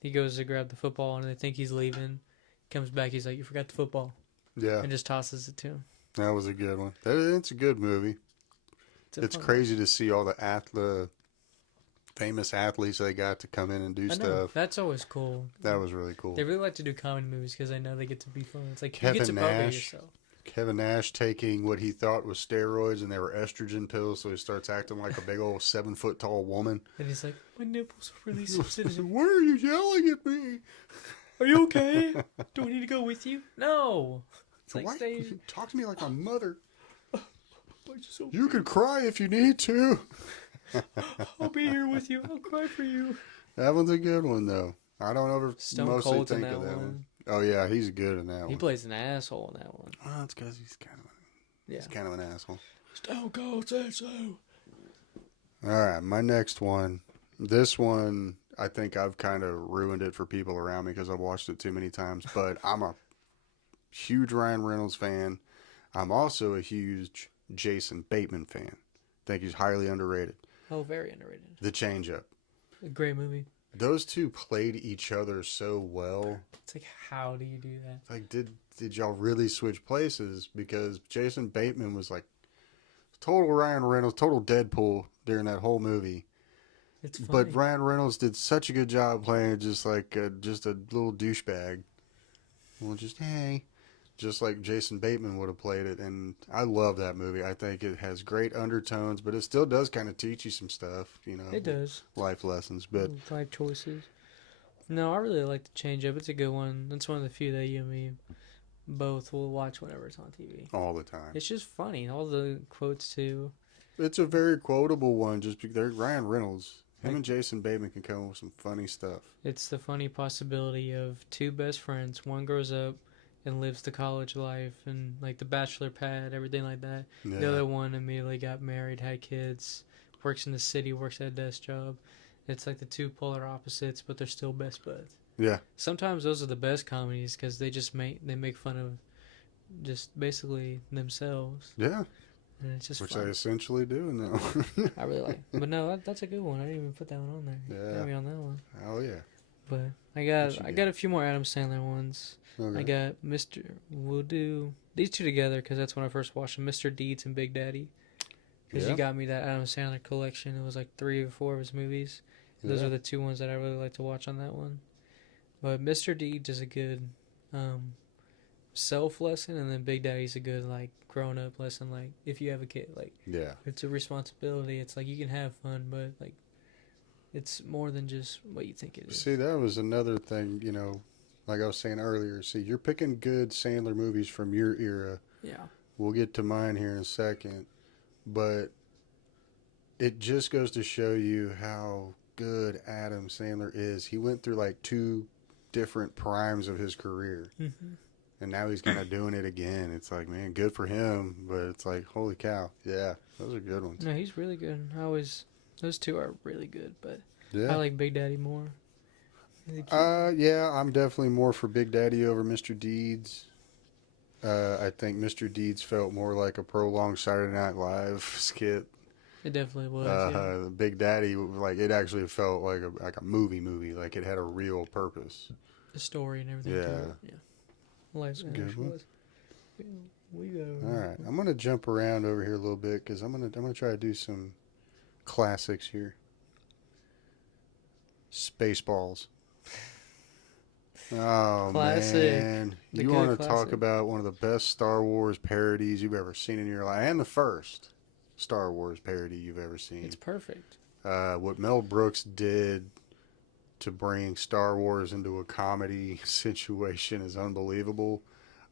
He goes to grab the football and they think he's leaving. Comes back, he's like, "You forgot the football," Yeah. and just tosses it to him. That was a good one. It's a good movie. It's crazy to see all the famous athletes they got to come in and do stuff. That's always cool. That was really cool. They really like to do comedy movies because they know they get to be fun. It's like Kevin you get to Nash. motivate yourself. Kevin Nash taking what he thought was steroids and they were estrogen pills, so he starts acting like a big old 7-foot tall woman. And he's like, "My nipples are really sensitive." Why are you yelling at me? Are you okay? Do we need to go with you? No. It's like, Why? stay. Talk to me like my mother. So You could cry if you need to. I'll be here with you. I'll cry for you. That one's a good one, though. I don't ever Stone mostly Cold's in think that of that one. one. Oh, yeah, he's good in that one. He plays an asshole in that one. Well, that's because he's kind of an asshole. Stone Cold said so. All right, my next one. This one, I think I've kind of ruined it for people around me because I've watched it too many times. But I'm a huge Ryan Reynolds fan. I'm also a huge Jason Bateman fan. I think he's highly underrated. Oh, very underrated. The Change Up. A great movie. Those two played each other so well. It's like, how do you do that? Like, did y'all really switch places? Because Jason Bateman was like total Ryan Reynolds, total Deadpool during that whole movie. It's funny. But Ryan Reynolds did such a good job playing just like just a little douchebag. Well, just like Jason Bateman would have played it. And I love that movie. I think it has great undertones, but it still does kind of teach you some stuff, you know. It does. Life lessons, but life choices. No, I really like to Change Up. It's a good one. It's one of the few that you and me both will watch whenever it's on TV. All the time. It's just funny. All the quotes too. It's a very quotable one. Just because they're Ryan Reynolds. Him and Jason Bateman can come up with some funny stuff. It's the funny possibility of two best friends. One grows up and lives the college life and like the bachelor pad, everything like that. Yeah. The other one immediately got married, had kids, works in the city, works at a desk job. It's like the two polar opposites, but they're still best buds. Yeah. Sometimes those are the best comedies because they just make fun of just basically themselves. Yeah. And it's just Which fun. I essentially do in that one. I really like. But no, that's a good one. I didn't even put that one on there. Yeah. Got me on that one. Oh yeah. But I got a few more Adam Sandler ones. Okay. I got We'll do these two together because that's when I first watched them. Mr. Deeds and Big Daddy. Because you got me that Adam Sandler collection. It was like 3 or 4 of his movies. Those are the two ones that I really like to watch on that one. But Mr. Deeds is a good self lesson, and then Big Daddy's a good like grown up lesson. Like if you have a kid, like it's a responsibility. It's like you can have fun, but like it's more than just what you think it is. See, that was another thing, you know, like I was saying earlier. See, you're picking good Sandler movies from your era. Yeah. We'll get to mine here in a second. But it just goes to show you how good Adam Sandler is. He went through like 2 different primes of his career. Mm-hmm. And now he's kind of doing it again. It's like, man, good for him. But it's like, holy cow. Yeah, those are good ones. No, he's really good. Those two are really good, but Yeah. I like Big Daddy more. Yeah, I'm definitely more for Big Daddy over Mr. Deeds. I think Mr. Deeds felt more like a prolonged Saturday Night Live skit. It definitely was. Big Daddy, like it actually felt like a movie, like it had a real purpose. The story and everything. Yeah. Life's a good one. All right, I'm gonna jump around over here a little bit because I'm gonna try to do some classics here. Spaceballs. Oh Classic. man, The you good want to classic. talk about one of the best Star Wars parodies you've ever seen in your life, and the first Star Wars parody you've ever seen. It's perfect. What Mel Brooks did to bring Star Wars into a comedy situation is unbelievable.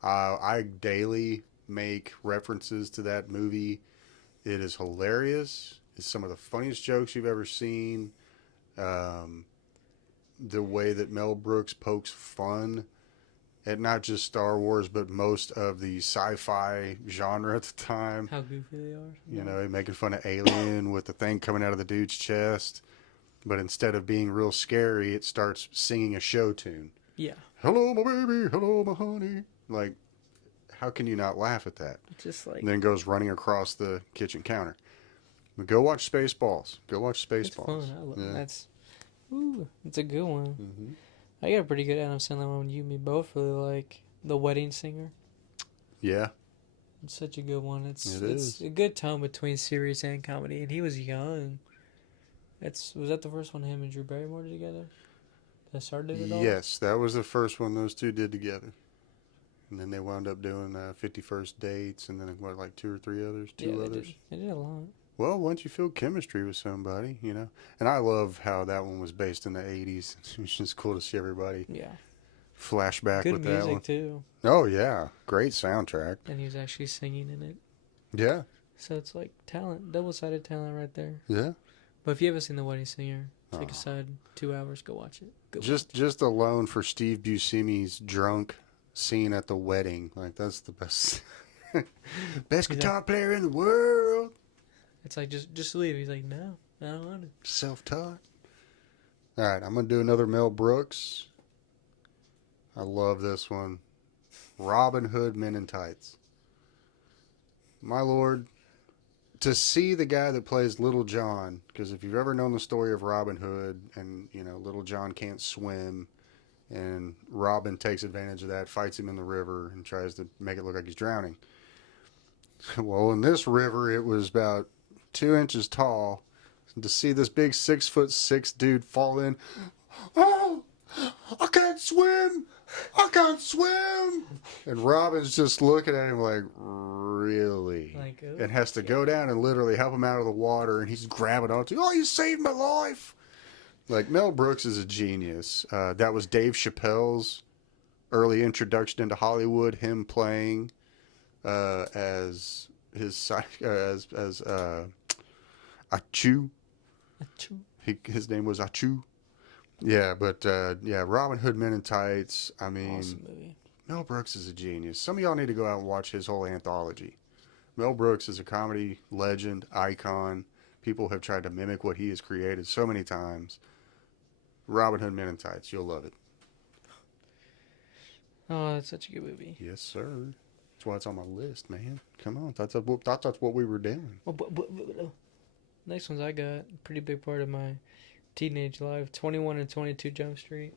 I daily make references to that movie. It is hilarious. is some of the funniest jokes you've ever seen. Um, the way that Mel Brooks pokes fun at not just Star Wars, but most of the sci-fi genre at the time. How goofy they are. You know, making fun of Alien with the thing coming out of the dude's chest. But instead of being real scary, it starts singing a show tune. Yeah. Hello, my baby. Hello, my honey. Like, how can you not laugh at that? Just like. And then goes running across the kitchen counter. But go watch Spaceballs. Go watch Spaceballs. It's fun. I love Yeah. it's a good one. Mm-hmm. I got a pretty good Adam Sandler one. You and me both really like The Wedding Singer. Yeah. It's such a good one. It's is. a good tone between serious and comedy, and he was young. Was that the first one him and Drew Barrymore did together? That started it all? Yes, that was the first one those two did together. And then they wound up doing 51st Dates and then, what, like two or three others? Two others? They did a lot. Well, once you feel chemistry with somebody, you know. And I love how that one was based in the 80s. It was just cool to see everybody flashback Good with that music, one. too. Oh, yeah. Great soundtrack. And he was actually singing in it. Yeah. So it's like talent, double-sided talent right there. Yeah. But if you haven't seen The Wedding Singer, take aside 2 hours, go watch it. Just alone for Steve Buscemi's drunk scene at the wedding. Like, that's the best. Best guitar player in the world. It's like, just leave. He's like, no, I don't want it. Self-taught. All right, I'm going to do another Mel Brooks. I love this one. Robin Hood Men in Tights. My lord, to see the guy that plays Little John, because if you've ever known the story of Robin Hood and, you know, Little John can't swim and Robin takes advantage of that, fights him in the river and tries to make it look like he's drowning. Well, in this river, it was about 2 inches tall. And to see this big 6'6" dude fall in, oh, I can't swim! I can't swim! And Robin's just looking at him like, really? Like, and has to go down and literally help him out of the water, and he's grabbing onto, oh, you saved my life! Like, Mel Brooks is a genius. That was Dave Chappelle's early introduction into Hollywood, him playing as his Achu. His name was Achu. Yeah, but Robin Hood Men in Tights. I mean, awesome movie. Mel Brooks is a genius. Some of y'all need to go out and watch his whole anthology. Mel Brooks is a comedy legend, icon. People have tried to mimic what he has created so many times. Robin Hood Men in Tights, you'll love it. Oh, that's such a good movie. Yes, sir. That's why it's on my list, man. Come on, that's what we were doing. Next ones I got, pretty big part of my teenage life, 21 and 22 Jump Street.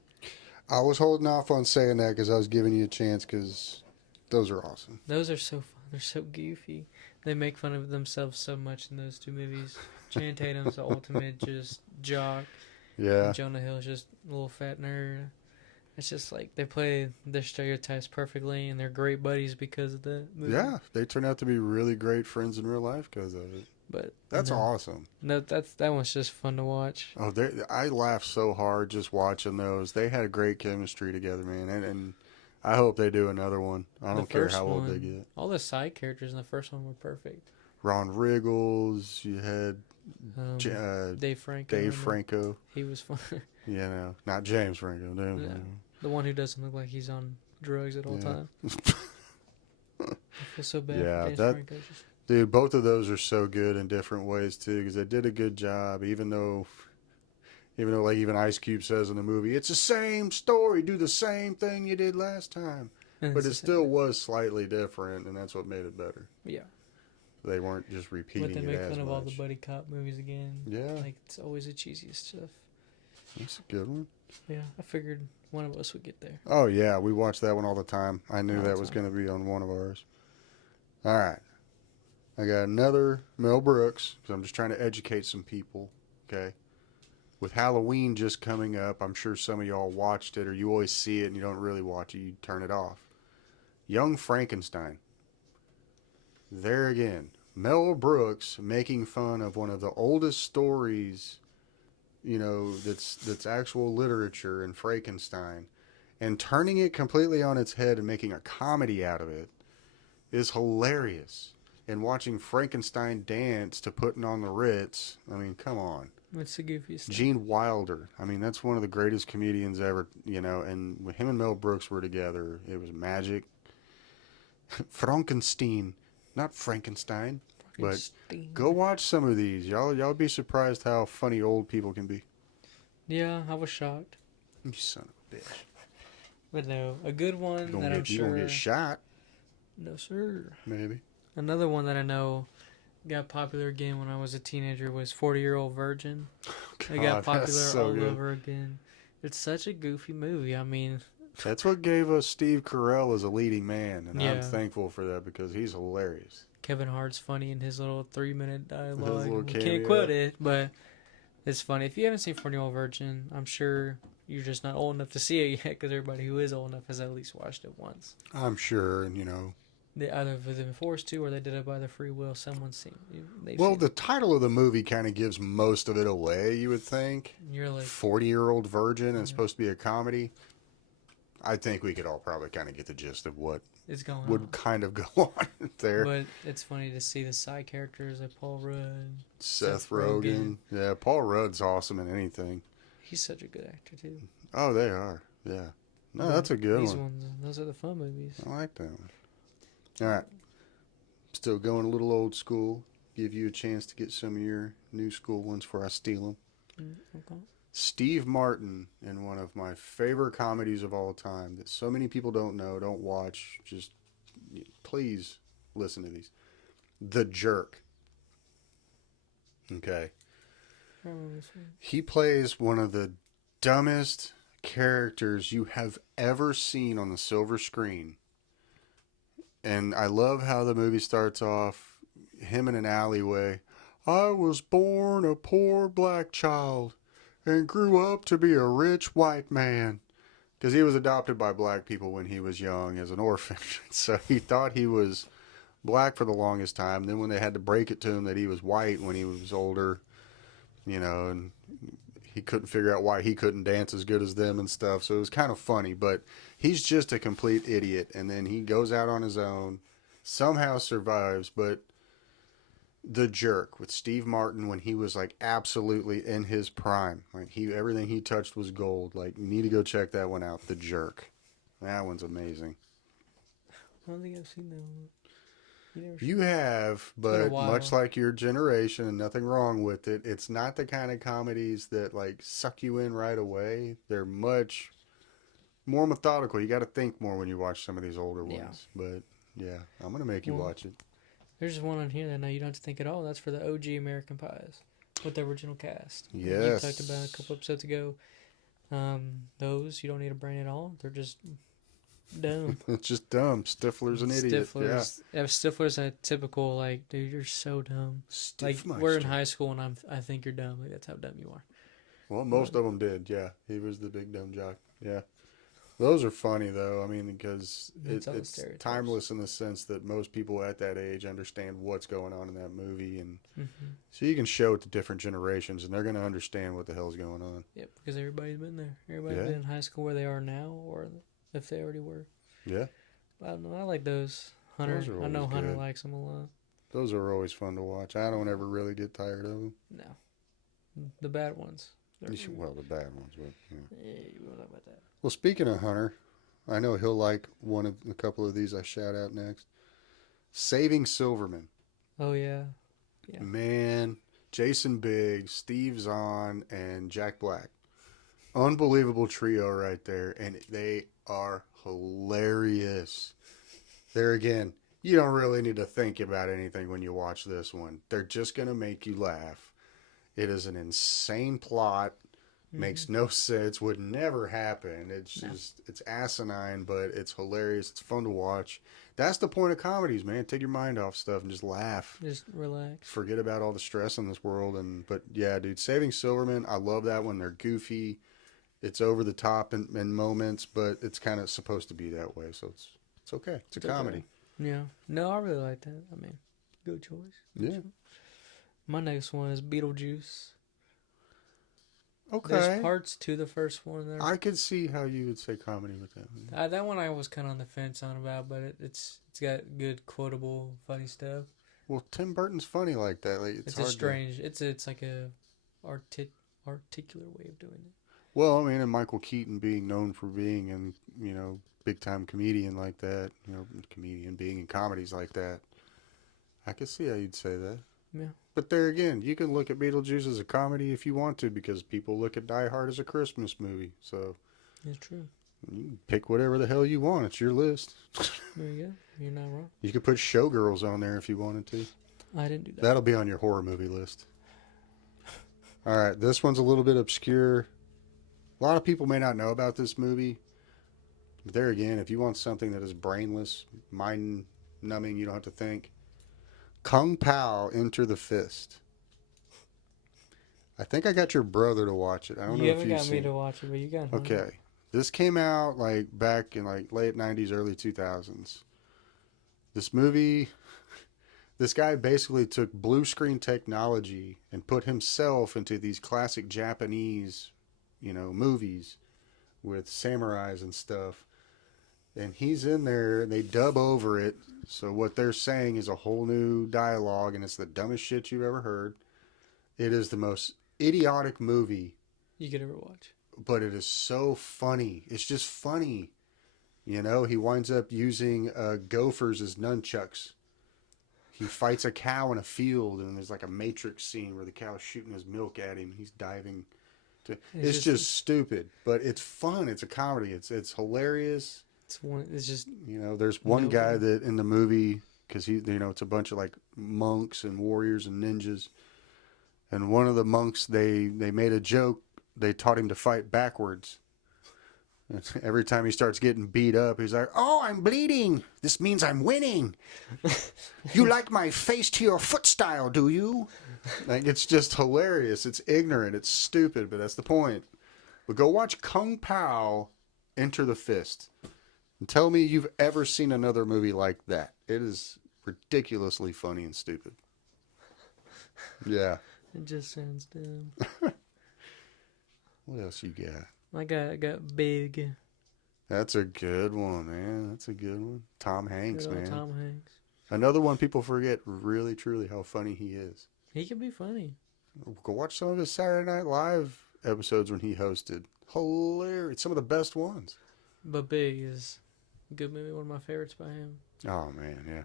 I was holding off on saying that because I was giving you a chance because those are awesome. Those are so fun. They're so goofy. They make fun of themselves so much in those two movies. Channing Tatum's the ultimate just jock. Yeah. And Jonah Hill's just a little fat nerd. It's just like they play their stereotypes perfectly, and they're great buddies because of the movie. Yeah, they turn out to be really great friends in real life because of it. But that's awesome. No, that one's just fun to watch. Oh, I laughed so hard just watching those. They had a great chemistry together, man, and I hope they do another one. I don't care how old they get. All the side characters in the first one were perfect. Ron Riggles, you had Dave Franco. Dave Franco. He was fun. You know, not James Franco. No. The one who doesn't look like he's on drugs at all times. I feel so bad for James Franco. Dude, both of those are so good in different ways too, because they did a good job. Even though, like even Ice Cube says in the movie, it's the same story. Do the same thing you did last time, but it still was slightly different, and that's what made it better. Yeah, they weren't just repeating it as much. But they make fun of all the buddy cop movies again. Yeah, like it's always the cheesiest stuff. That's a good one. Yeah, I figured one of us would get there. Oh yeah, we watched that one all the time. I knew that was going to be on one of ours. All right. I got another Mel Brooks, because I'm just trying to educate some people, okay? With Halloween just coming up, I'm sure some of y'all watched it, or you always see it and you don't really watch it, you turn it off. Young Frankenstein. There again, Mel Brooks making fun of one of the oldest stories, you know, that's actual literature in Frankenstein, and turning it completely on its head and making a comedy out of it is hilarious. and watching Frankenstein dance to Putting on the Ritz. I mean, come on. It's the goofiest stuff. Gene Wilder. I mean, that's one of the greatest comedians ever, and when him and Mel Brooks were together, it was magic. Frankenstein, not Frankenstein, but go watch some of these. Y'all be surprised how funny old people can be. Yeah, I was shocked. You son of a bitch. But no, a good one that I'm sure... You gonna get shot. No, sir. Maybe. Another one that I know got popular again when I was a teenager was 40-Year-Old Virgin. God, It got popular so all good. over again. It's such a goofy movie. I mean... That's what gave us Steve Carell as a leading man, and I'm Yeah. thankful for that because he's hilarious. Kevin Hart's funny in his little 3-minute dialogue. little We can't cameo. quote it, but it's funny. If you haven't seen 40-Year-Old Virgin, I'm sure you're just not old enough to see it yet, because everybody who is old enough has at least watched it once. I'm sure, and They either have been forced to, or they did it by their free will. Someone's seen it. Well, the title of the movie kind of gives most of it away, you would think. You're like... 40-Year-Old Virgin, and supposed to be a comedy. I think we could all probably kind of get the gist of what it's going would on. kind of go on there. But it's funny to see the side characters like Paul Rudd. Seth Rogen. Yeah, Paul Rudd's awesome in anything. He's such a good actor, too. Oh, they are. Yeah. No, that's a good one. Those are the fun movies. I like that one. All right. Still going a little old school. Give you a chance to get some of your new school ones before I steal them. Okay. Steve Martin in one of my favorite comedies of all time that so many people don't know, don't watch. Just please listen to these. The Jerk. Okay. He plays one of the dumbest characters you have ever seen on the silver screen. And I love how the movie starts off, him in an alleyway. I was born a poor black child and grew up to be a rich white man. Because he was adopted by black people when he was young as an orphan. So he thought he was black for the longest time. Then when they had to break it to him that he was white when he was older, and he couldn't figure out why he couldn't dance as good as them and stuff. So it was kind of funny. But he's just a complete idiot. And then he goes out on his own, somehow survives, but... The Jerk with Steve Martin when he was like absolutely in his prime. Like everything he touched was gold. Like you need to go check that one out. The Jerk. That one's amazing. I don't think I've seen that one. You have, but much like your generation, and nothing wrong with it, it's not the kind of comedies that like suck you in right away. They're much more methodical. You got to think more when you watch some of these older ones. But yeah, I'm gonna make you watch it. There's one on here that now you don't have to think at all. That's for the OG American Pies with the original cast. Yes. You talked about a couple episodes ago. Those, you don't need a brain at all. They're just dumb. It's just dumb. Stifler's an idiot. Yeah, Stifler's a typical, like, dude, you're so dumb. Like, we're in high school and I think you're dumb. Like, that's how dumb you are. Well, most of them did, yeah. He was the big dumb jock. Yeah. Those are funny, though. I mean, because it's timeless in the sense that most people at that age understand what's going on in that movie. And so you can show it to different generations, and they're going to understand what the hell's going on. Yep, because everybody's been there. Everybody's been in high school where they are now, or if they already were. Yeah. I don't know. I like those. Hunter, I know Hunter likes them a lot. Those are always fun to watch. I don't ever really get tired of them. No. The bad ones. Well, the bad ones, but yeah, you won't know about that. Well, speaking of Hunter, I know he'll like a couple of these I shout out next. Saving Silverman. Oh yeah. Man, Jason Biggs, Steve Zahn, and Jack Black. Unbelievable trio right there, and they are hilarious. There again, you don't really need to think about anything when you watch this one. They're just gonna make you laugh. It is an insane plot. Makes no sense. Would never happen. It's it's asinine, but it's hilarious. It's fun to watch. That's the point of comedies, man. Take your mind off stuff and just laugh. Just relax. Forget about all the stress in this world. But yeah, dude, Saving Silverman, I love that one. They're goofy. It's over the top in moments, but it's kind of supposed to be that way. So it's okay. It's a comedy. Okay. Yeah. No, I really like that. I mean, good choice. Yeah. Choice. My next one is Beetlejuice. Okay. There's parts to the first one there. I could see how you would say comedy with that one. That one I was kind of on the fence on about, but it's got good, quotable, funny stuff. Well, Tim Burton's funny like that. Like, It's a hard to. strange. It's like a articular way of doing it. Well, I mean, and Michael Keaton being known for being in, big time comedian like that, comedian being in comedies like that, I could see how you'd say that. Yeah, But there again, you can look at Beetlejuice as a comedy if you want to, because people look at Die Hard as a Christmas movie. So it's true. you can pick whatever the hell you want. It's your list. There you go. You're not wrong. You could put Showgirls on there if you wanted to. I didn't do that. That'll be on your horror movie list. All right, this one's a little bit obscure. A lot of people may not know about this movie. But there again, if you want something that is brainless, mind numbing, you don't have to think. Kung Pao Enter the Fist. I think I got your brother to watch it. I don't know if you've got seen me it. to watch it, but you got him. Okay. This came out like back in like late 90s, early 2000s. This movie, this guy basically took blue screen technology and put himself into these classic Japanese, movies with samurais and stuff. And he's in there and they dub over it. So what they're saying is a whole new dialogue, and it's the dumbest shit you've ever heard. It is the most idiotic movie You could ever watch. but it is so funny. It's just funny. He winds up using gophers as nunchucks. He fights a cow in a field, and there's like a Matrix scene where the cow's shooting his milk at him, and he's diving. It's just stupid, but it's fun. It's a comedy. It's hilarious. It's just. There's one guy that in the movie, because it's a bunch of like monks and warriors and ninjas, and one of the monks they made a joke. They taught him to fight backwards. Every time he starts getting beat up, he's like, "Oh, I'm bleeding. This means I'm winning. You like my face to your foot style, do you?" Like, it's just hilarious. It's ignorant. It's stupid, but that's the point. But go watch Kung Pao Enter the Fist. And tell me you've ever seen another movie like that. It is ridiculously funny and stupid. Yeah. It just sounds dumb. What else you got? I got Big. That's a good one, man. That's a good one. Tom Hanks, Good old man. Tom Hanks. Another one people forget really, truly how funny he is. He can be funny. Go watch some of his Saturday Night Live episodes when he hosted. Hilarious. Some of the best ones. But Big is a good movie. One of my favorites by him. Oh, man, yeah.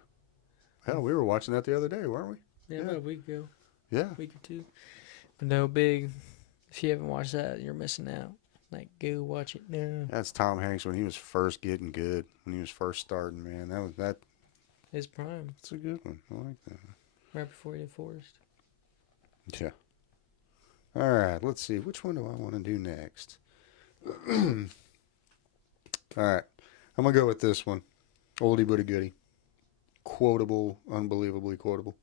Hell, we were watching that the other day, weren't we? Yeah, about a week ago. Yeah. A week or two. But no, Big. If you haven't watched that, you're missing out. Like, go watch it now. That's Tom Hanks when he was first getting good. When he was first starting, man. That. His prime. That's a good one. I like that. Right before he did Forrest. Yeah. All right, let's see. Which one do I want to do next? All right. I'm going to go with this one. Oldie but a goodie. Quotable, unbelievably quotable.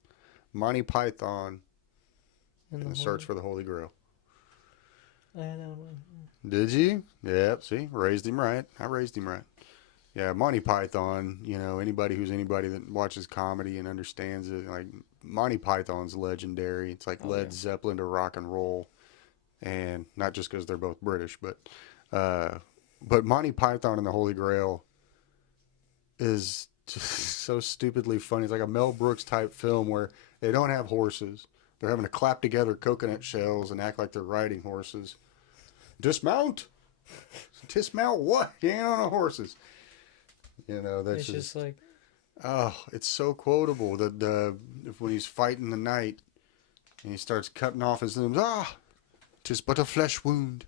Monty Python and the Search for the Holy Grail. I don't know. Did you? Yep, see? Raised him right. I raised him right. Yeah, Monty Python, anybody that watches comedy and understands it, like, Monty Python's legendary. It's like Led Zeppelin to rock and roll. And not just because they're both British, but Monty Python and the Holy Grail is just so stupidly funny. It's like a Mel Brooks type film where they don't have horses. They're having to clap together coconut shells and act like they're riding horses. Dismount! Dismount what? You ain't on the horses. That's just like... Oh, it's so quotable. When he's fighting the knight and he starts cutting off his limbs. Ah! 'Tis but a flesh wound.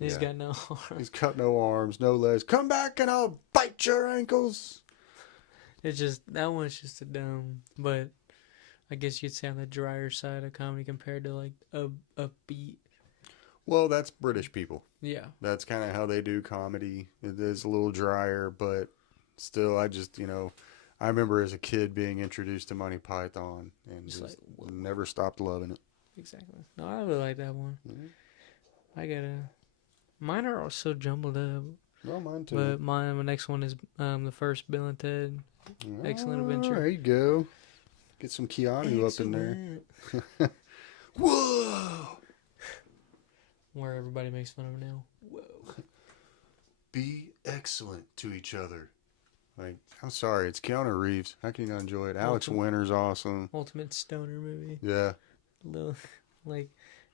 He's got no arms. He's got no arms, no legs. Come back and I'll bite your ankles. It's just... That one's just a dumb... But... I guess you'd say on the drier side of comedy compared to like a beat. Well, that's British people. Yeah. That's kind of how they do comedy. It is a little drier, but still, I remember as a kid being introduced to Monty Python and just never stopped loving it. Exactly. No, I really like that one. Mm-hmm. Mine are all so jumbled up. Well, mine too. But my next one is the first Bill and Ted Excellent Adventure. There you go. Get some Keanu up in there. Whoa! Where everybody makes fun of him now. Whoa. Be excellent to each other. Like, I'm sorry, it's Keanu Reeves. How can you not enjoy it? Alex Ultimate, Winter's awesome. ultimate stoner movie. Yeah. Little, like,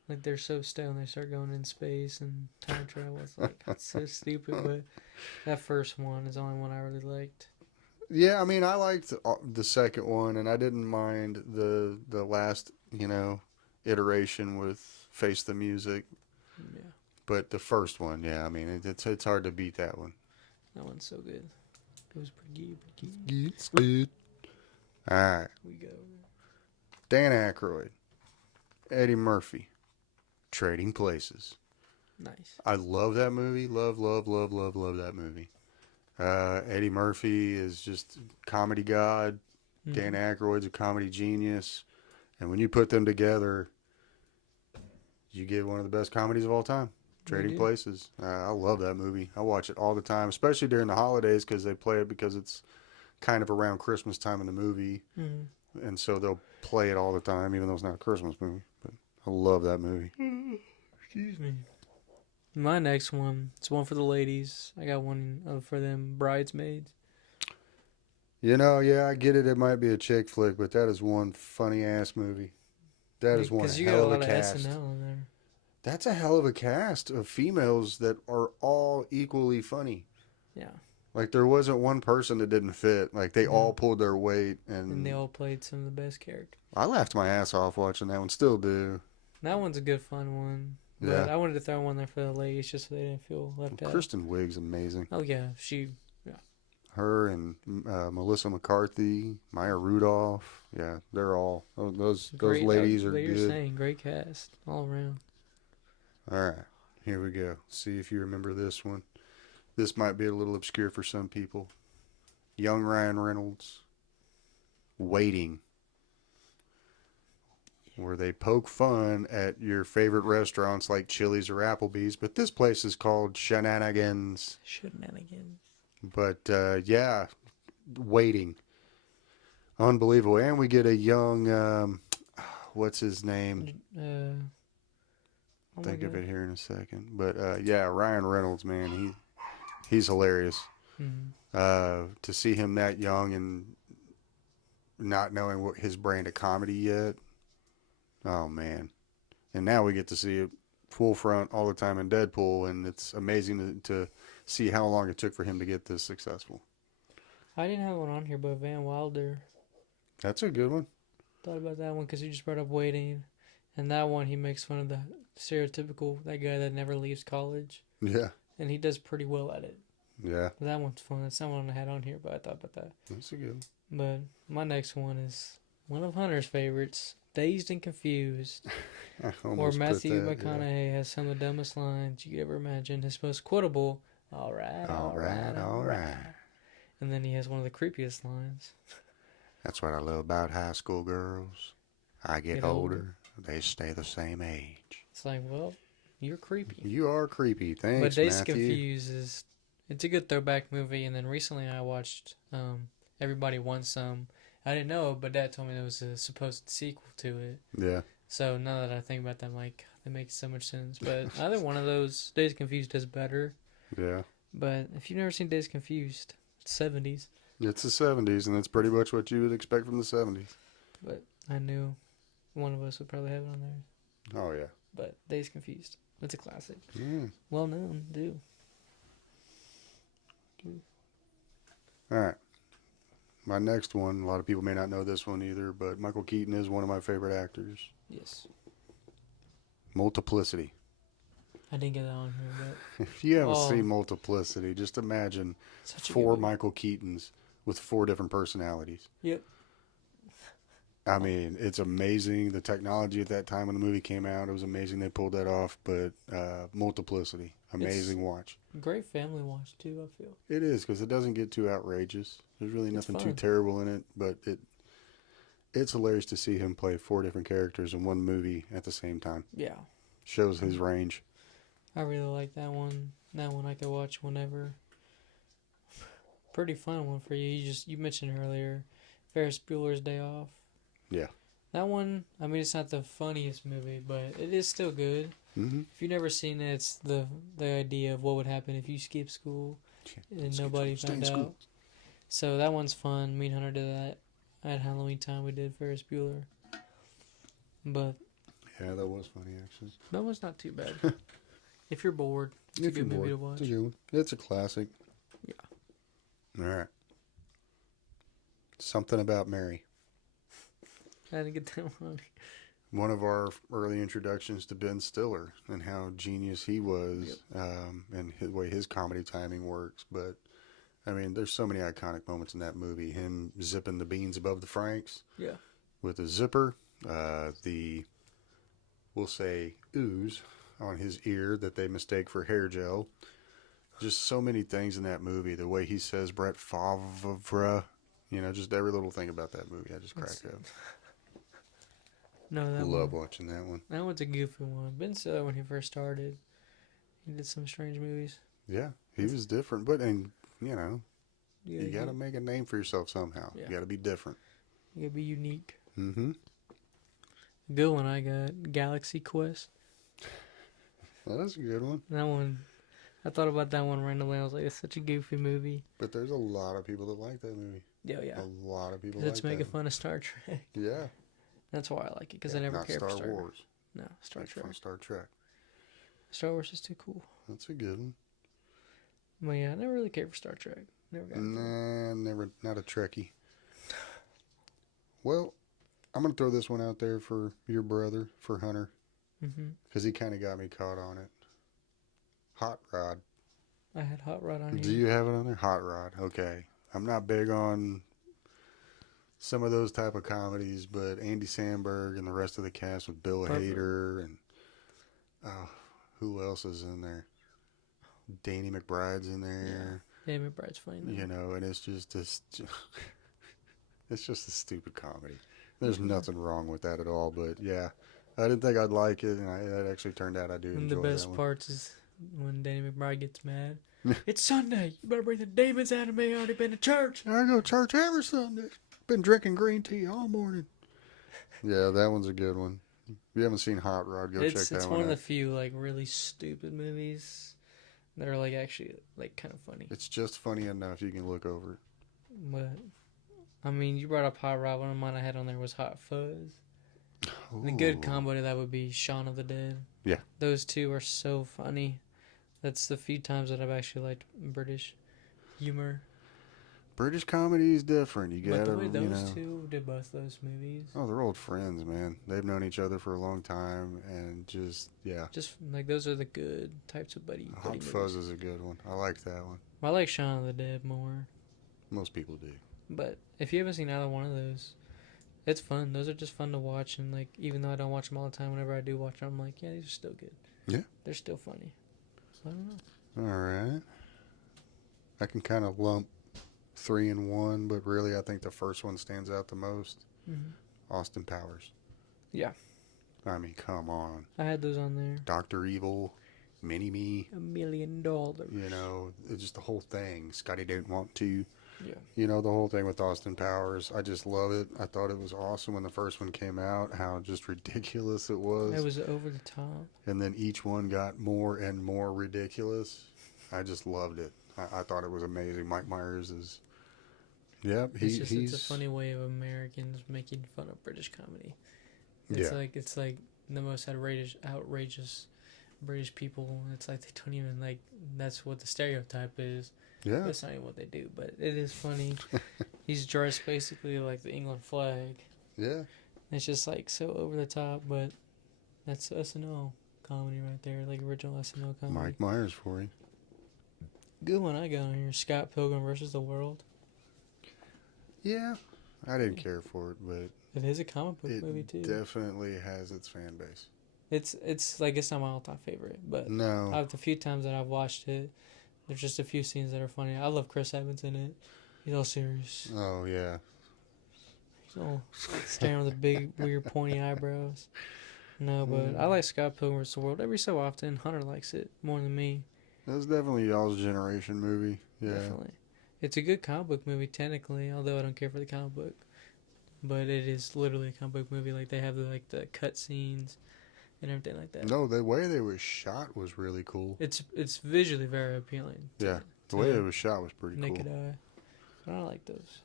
like they're so stoned they start going in space and time travel. It's like it's so stupid, but that first one is the only one I really liked. Yeah, I mean, I liked the second one, and I didn't mind the last, iteration with Face the Music. Yeah, But the first one, yeah, I mean, it's hard to beat that one. that one's so good. It was pretty good. It's good. All right. We go. Dan Aykroyd, Eddie Murphy, Trading Places. Nice. I love that movie. Love, love, love, love, love that movie. Eddie Murphy is just comedy god. Dan Aykroyd's a comedy genius. And when you put them together, you get one of the best comedies of all time. Trading Places. I love that movie. I watch it all the time, especially during the holidays because they play it because it's kind of around Christmas time in the movie. Mm-hmm. And so they'll play it all the time, even though it's not a Christmas movie. But I love that movie. Excuse me. My next one, it's one for the ladies. I got one for them bridesmaids. Yeah, I get it. It might be a chick flick, but that is one funny ass movie. That is one Because you got hell a of a lot of cast. SNL in there. That's a hell of a cast of females that are all equally funny. Yeah. Like there wasn't one person that didn't fit. Like they all pulled their weight, And they all played some of the best characters. I laughed my ass off watching that one. Still do. That one's a good fun one. But Yeah. I wanted to throw one there for the ladies just so they didn't feel left out. Kristen Wiig's amazing. Oh yeah, Her and Melissa McCarthy, Maya Rudolph. Yeah, they're all those ladies are you're good. saying great cast all around. All right, here we go. See if you remember this one. This might be a little obscure for some people. Young Ryan Reynolds, Waiting, where they poke fun at your favorite restaurants like Chili's or Applebee's, but this place is called Shenanigans. Shenanigans. But yeah, Waiting, unbelievable, and we get a young, what's his name? Think of it here in a second. But yeah, Ryan Reynolds, man, he's hilarious. Mm-hmm. To see him that young and not knowing what his brand of comedy yet. Oh man. And now we get to see it full front all the time in Deadpool, and it's amazing to see how long it took for him to get this successful. I didn't have one on here, but Van Wilder. That's a good one. Thought about that one because you just brought up Waiting. And that one, he makes fun of the stereotypical, that guy that never leaves college. Yeah. And he does pretty well at it. Yeah. That one's fun. That's not one I had on here, but I thought about that. That's a good one. But my next one is one of Hunter's favorites, Dazed and Confused. Where Matthew McConaughey has some of the dumbest lines you could ever imagine. His most quotable, all right. And then he has one of the creepiest lines. That's what I love about high school girls. I get older. They stay the same age. It's like, well, you're creepy. You are creepy. Thanks, But Dazed Matthew. Confused it's a good throwback movie. And then recently I watched Everybody Wants Some. I didn't know, but Dad told me there was a supposed sequel to it. Yeah. So now that I think about that, I'm like, that makes so much sense. But either one of those, Dazed Confused does better. Yeah. But if you've never seen Dazed Confused, it's 70s. It's the 70s, and it's pretty much what you would expect from the 70s. But I knew one of us would probably have it on there. Oh, yeah. But Dazed Confused. It's a classic. Mm. Well known, too. All right. My next one, a lot of people may not know this one either, but Michael Keaton is one of my favorite actors. Yes. Multiplicity. I didn't get that on here, but... If you haven't seen Multiplicity, just imagine 4 Michael Keatons with 4 different personalities. Yep. I mean, it's amazing. The technology at that time when the movie came out, it was amazing they pulled that off. But Multiplicity, amazing watch. Great family watch, too, I feel. It is, because it doesn't get too outrageous. There's really nothing too fun. terrible in it, but it's hilarious to see him play 4 different characters in one movie at the same time. Yeah. Shows his range. I really like that one. That one I could watch whenever. Pretty fun one for you. You mentioned earlier, Ferris Bueller's Day Off. Yeah. That one, I mean, it's not the funniest movie, but it is still good. Mm-hmm. If you've never seen it, it's the idea of what would happen if you skip school and nobody found out. So that one's fun. Me and Hunter did that at Halloween time. We did Ferris Bueller, but Yeah, that was funny actually. that one's not too bad. If you're bored, it's a If you're good movie bored, to watch. it's a good one. It's a classic. Yeah. All right. Something About Mary. I didn't get that one. One of our early introductions to Ben Stiller and how genius he was, and the way his comedy timing works. But I mean, there's so many iconic moments in that movie. Him zipping the beans above the Franks, Yeah. with a zipper. The we'll say ooze on his ear that they mistake for hair gel. Just so many things in that movie. The way he says Brett Favre, just every little thing about that movie. I just crack up. No, that Love one. watching that one. That one's a goofy one. Ben Stiller, when he first started, he did some strange movies. Yeah, he was different, but you You got to make a name for yourself somehow. Yeah. You got to be different. You gotta be unique. Mm-hmm. Good one I got. Galaxy Quest. Well, that's a good one. That one, I thought about that one randomly. I was like, it's such a goofy movie. But there's a lot of people that like that movie. Yeah, yeah. A lot of people 'Cause like it's making that. fun of Star Trek. Yeah. That's why I like it, because I Yeah, never not cared for Star Star Wars. Wars. No, Star Make Trek. fun of Star Trek. Star Wars is too cool. That's a good one. But yeah, I never really cared for Star Trek. Never got into it. Nah, never. Not a Trekkie. Well, I'm gonna throw this one out there for your brother, for Hunter, Mm-hmm. because he kind of got me caught on it. Hot Rod. I had Hot Rod on Do here. you have it on there? Hot Rod. Okay. I'm not big on some of those type of comedies, but Andy Samberg and the rest of the cast with Bill Perfect. Hader and who else is in there? Danny McBride's in there. Damn, McBride's funny. Though. And it's just this. It's just a stupid comedy. There's nothing wrong with that at all, but yeah, I didn't think I'd like it, and it actually turned out I do One of enjoy the that best one. parts is when Danny McBride gets mad. It's Sunday. You better bring the demons out of me. I already been to church. I go to church every Sunday. Been drinking green tea all morning. Yeah, that one's a good one. If you haven't seen Hot Rod, go check that one out. It's one of the few like really stupid movies that are like actually like kind of funny. It's just funny enough you can look over it. But I mean, you brought up Hot Rod. One of mine I had on there was Hot Fuzz. The good Ooh. combo to that would be Shaun of the Dead. Yeah. Those two are so funny. That's the few times that I've actually liked British humor. British comedy is different. You But gotta, the way those two did both those movies, Oh, they're old friends, man. They've known each other for a long time, and just just like those are the good types of buddy Hot movies. Fuzz is a good one. I like that one. I like Shaun of the Dead more. Most people do. But if you haven't seen either one of those, it's fun. Those are just fun to watch, and like even though I don't watch them all the time, whenever I do watch them, I'm like, yeah, these are still good. Yeah. They're still funny. So I don't know. All right. I can kind of lump 3 and 1, but really I think the first one stands out the most. Mm-hmm. Austin Powers. Yeah. I mean, come on. I had those on there. Dr. Evil, Mini-Me, $1 million. it's just the whole thing. Scotty didn't want to. Yeah. The whole thing with Austin Powers. I just love it. I thought it was awesome when the first one came out, how just ridiculous it was. It was over the top. And then each one got more and more ridiculous. I just loved it. I thought it was amazing. Mike Myers is... Yep, It's a funny way of Americans making fun of British comedy. It's like the most outrageous British people. It's like they don't even like. That's what the stereotype is. Yeah. That's not even what they do, but it is funny. He's dressed basically like the England flag. Yeah. It's just like so over the top, but that's SNL comedy right there, like original SNL comedy. Mike Myers for you. Good one I got on here. Scott Pilgrim versus the World. Yeah. I didn't care for it, but It is a comic book movie too. it definitely has its fan base. It's like it's not my all-time favorite, but No. out of the few times that I've watched it, there's just a few scenes that are funny. I love Chris Evans in it. He's all serious. Oh, yeah. He's all staring with the big, weird, pointy eyebrows. No, but I like Scott Pilgrim vs. the World. Every so often, Hunter likes it more than me. That's definitely y'all's generation movie. Yeah. Definitely. It's a good comic book movie, technically, although I don't care for the comic book. But it is literally a comic book movie. Like, they have the cut scenes and everything like that. No, the way they was shot was really cool. It's visually very appealing. Yeah. The way it was shot was pretty naked cool. eye. But I like those.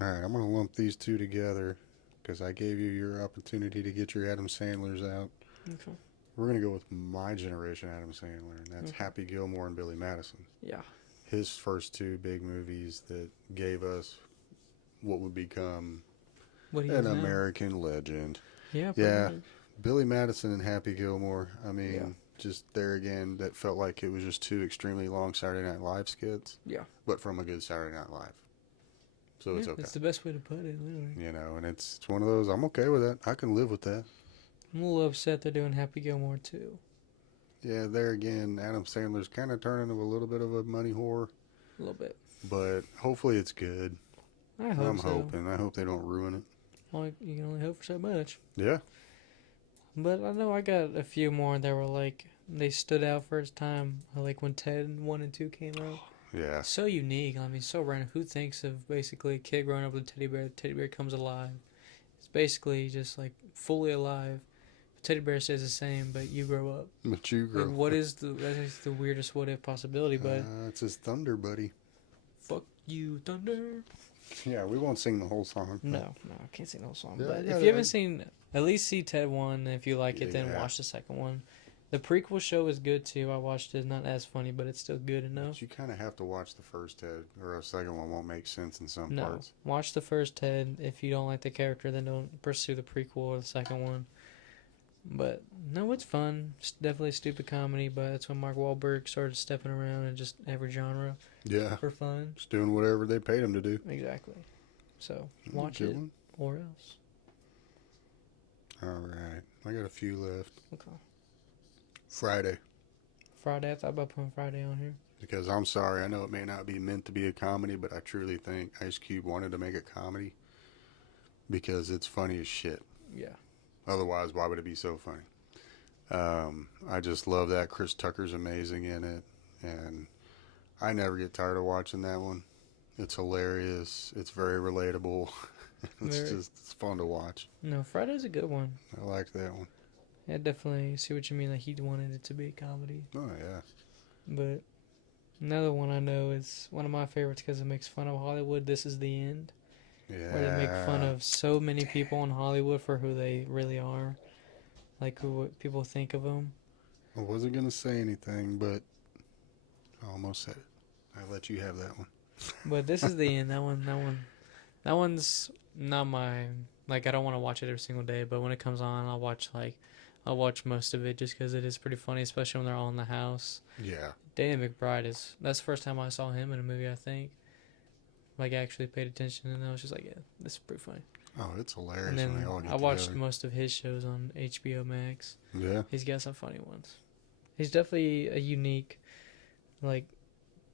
All right, I'm going to lump these two together because I gave you your opportunity to get your Adam Sandlers out. Okay. We're going to go with my generation Adam Sandler, and that's Okay. Happy Gilmore and Billy Madison. Yeah. His first two big movies that gave us what would become What he an is now. American legend. Yeah. Yeah, Much. Billy Madison and Happy Gilmore. I mean, Yeah. just there again, that felt like it was just two extremely long Saturday Night Live skits. Yeah. But from a good Saturday Night Live. So it's okay. That's the best way to put it, literally. You know, and it's one of those, I'm okay with that. I can live with that. I'm a little upset they're doing Happy Gilmore too. Yeah, there again, Adam Sandler's kind of turning into a little bit of a money whore. A little bit. But hopefully it's good. I'm hoping. I hope they don't ruin it. Well, you can only hope for so much. Yeah. But I know I got a few more that were like, they stood out first time. Like when Ted 1 and 2 came out. Yeah. So unique. I mean, so random. Who thinks of basically a kid growing up with a teddy bear? The teddy bear comes alive. It's basically just like fully alive. The teddy bear stays the same, but you grow up. But you grow Like, what is that's the weirdest what if possibility? But it's his Thunder Buddy. fuck you, Thunder. Yeah, we won't sing the whole song. No, I can't sing the whole song. Yeah, But yeah, if you haven't seen, at least see Ted 1. If you like it, then Yeah. watch the second one. The prequel show is good too. I watched it. Not as funny, but it's still good enough. But you kind of have to watch the first Ted, or a second one won't make sense in some No, parts. watch the first Ted. If you don't like the character, then don't pursue the prequel or the second one. But no, it's fun. It's definitely stupid comedy, but that's when Mark Wahlberg started stepping around in just every genre Yeah. for fun. Just doing whatever they paid him to do. Exactly. So watch Good it one. or else. All right. I got a few left. Okay. Friday. Friday. I thought about putting Friday on here. Because I'm sorry, I know it may not be meant to be a comedy, but I truly think Ice Cube wanted to make a comedy because it's funny as shit. Yeah. Otherwise, why would it be so funny? I just love that. Chris Tucker's amazing in it, and I never get tired of watching that one. It's hilarious. It's very relatable. It's fun to watch. No, Friday's a good one. I liked that one. I definitely see what you mean. Like he wanted it to be a comedy. Oh, yeah. But another one I know is one of my favorites because it makes fun of Hollywood. This Is the End. Yeah. Where they make fun of so many people in Hollywood for who they really are. Like who people think of them. I wasn't going to say anything, but I almost said it. I let you have that one. But This Is the End. That one's not my, like, I don't want to watch it every single day, but when it comes on, I'll watch most of it just because it is pretty funny, especially when they're all in the house. Yeah. Danny McBride that's the first time I saw him in a movie, I think. Like, I actually paid attention, and I was just like, yeah, this is pretty funny. Oh, it's hilarious And when then they all get I watched together. most of his shows on HBO Max. Yeah. He's got some funny ones. He's definitely a unique, like,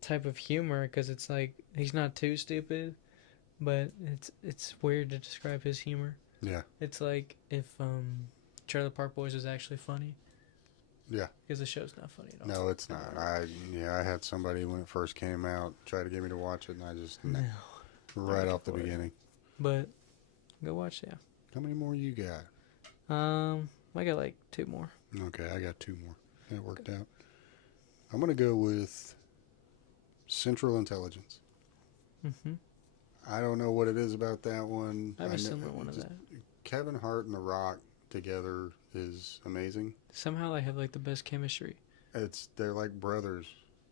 type of humor because it's like he's not too stupid, but it's weird to describe his humor. Yeah. It's like if Trailer Park Boys was actually funny. Yeah. Because the show's not funny at all. No, it's not. I had somebody when it first came out try to get me to watch it, and I just No. right Not off the for it. beginning. But go watch, yeah. How many more you got? I got like 2 more. Okay, I got 2 more. That worked out. I'm gonna go with Central Intelligence. Mm-hmm. I don't know what it is about that one. I have a similar one of that. Kevin Hart and The Rock together is amazing. Somehow they have like the best chemistry. They're like brothers.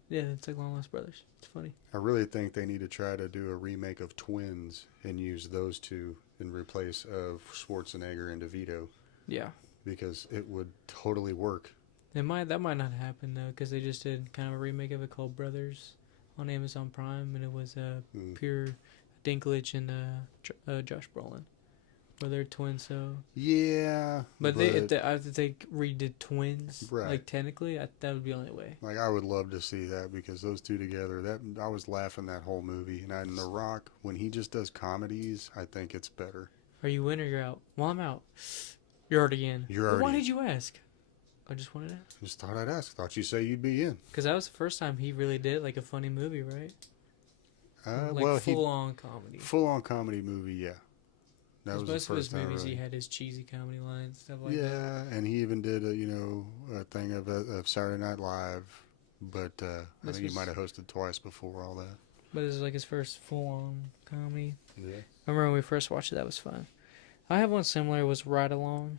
Yeah, it's like Long Lost Brothers. It's funny. I really think they need to try to do a remake of Twins and use those two in replace of Schwarzenegger and DeVito. Yeah. Because it would totally work. That might not happen though, because they just did kind of a remake of it called Brothers on Amazon Prime, and it was pure Dinklage and Josh Brolin, where they're twins. So yeah, but if they redid Twins, right. Like technically, that would be the only way. Like I would love to see that because those two together, that I was laughing that whole movie. And The Rock, when he just does comedies, I think it's better. Are you in or you're out? Well, I'm out. You're already in. Why did you ask? I just wanted to ask. Just thought I'd ask. Thought you say you'd be in. Because that was the first time he really did like a funny movie, right? Full-on comedy. Full-on comedy movie, yeah. That was most the of his first time. movies, he had his cheesy comedy lines, stuff like that. Yeah, and he even did a thing of Saturday Night Live, but I think he might have hosted twice before all that. but it was like his first full-on comedy. Yeah. I remember when we first watched it, that was fun. I have one similar, it was Ride Along.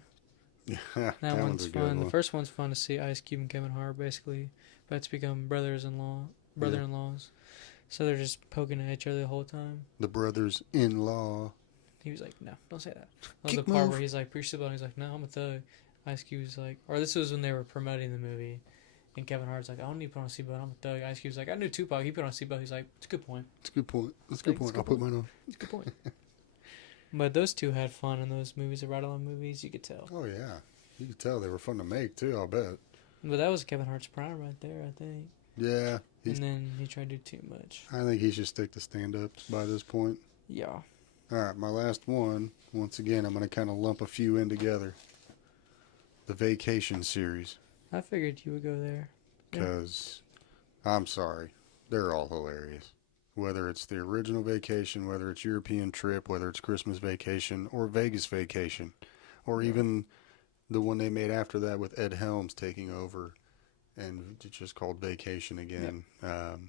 Yeah, That one's a good fun. one. The first one's fun to see Ice Cube and Kevin Hart basically about to become brother-in-laws. So they're just poking at each other the whole time. The brothers-in-law. He was like, "No, don't say that." That was Kick the part move. where he's like, "Preach the Bible." He's like, "No, I'm a thug." Ice Cube was like, or this was when they were promoting the movie, and Kevin Hart's like, "I don't need to put on a seatbelt. I'm a thug." Ice Cube's like, "I knew Tupac. He put on a seatbelt." He's like, "It's a good point. That's a good point. That's a good point. I'll put mine on. It's a good point." But those two had fun in those movies, the Ride Along movies. You could tell. Oh yeah, you could tell they were fun to make too. I'll bet. But that was Kevin Hart's prime right there, I think. Yeah. And then he tried to do too much. I think he should stick to stand-ups by this point. Yeah. All right, my last one. Once again, I'm going to kind of lump a few in together. The Vacation series. I figured you would go there. Because, I'm sorry, they're all hilarious. Whether it's the original Vacation, whether it's European Trip, whether it's Christmas Vacation, or Vegas Vacation, or even the one they made after that with Ed Helms taking over, and it's just called Vacation again. Yep.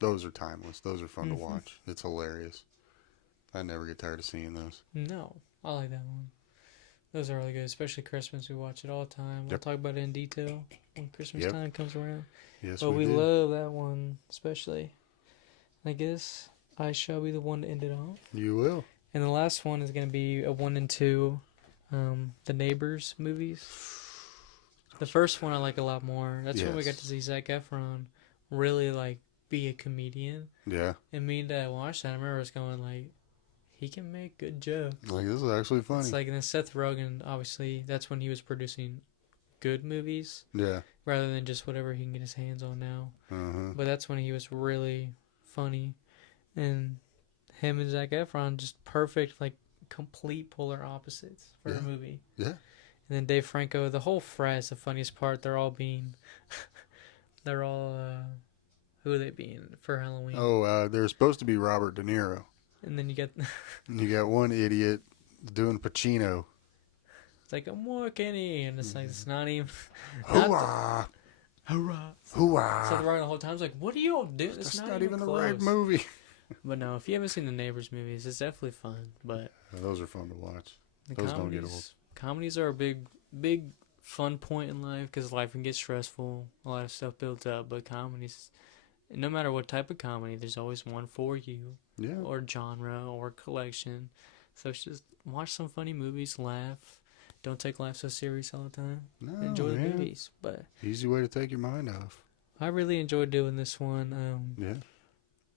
Those are timeless. Those are fun to watch. It's hilarious. I never get tired of seeing those. No, I like that one. Those are really good, especially Christmas. We watch it all the time. We'll talk about it in detail when Christmas time comes around. Yes, but we do. love that one, especially. I guess I shall be the one to end it off. You will. And the last one is going to be a 1 and 2, the Neighbors movies. The first one I like a lot more. That's when we got to see Zac Efron really like be a comedian. Yeah. And me and Dad watched that. I remember us going like, he can make good jokes. Like, this is actually funny. It's like, and then Seth Rogen, obviously, that's when he was producing good movies. Yeah. Rather than just whatever he can get his hands on now. Uh-huh. But that's when he was really funny. And him and Zac Efron, just perfect, like, complete polar opposites for a movie. Yeah. And then Dave Franco, the whole frat is the funniest part. They're all being, who are they being for Halloween? Oh, they're supposed to be Robert De Niro. And then you get... And you got one idiot doing Pacino. It's like, I'm working, and it's like, it's not even... Hooah! Hurrah! Hooah! Seth Rogen the whole time is like, what are y'all doing? That's not even the right movie. But no, if you haven't seen the Neighbors movies, it's definitely fun. But those are fun to watch. Those don't get old. Comedies are a big fun point in life because life can get stressful. A lot of stuff builds up, but comedies, no matter what type of comedy, there's always one for you. Yeah. Or genre or collection. So it's just watch some funny movies, laugh. Don't take life so serious all the time. No, enjoy the movies. But easy way to take your mind off. I really enjoyed doing this one. Yeah.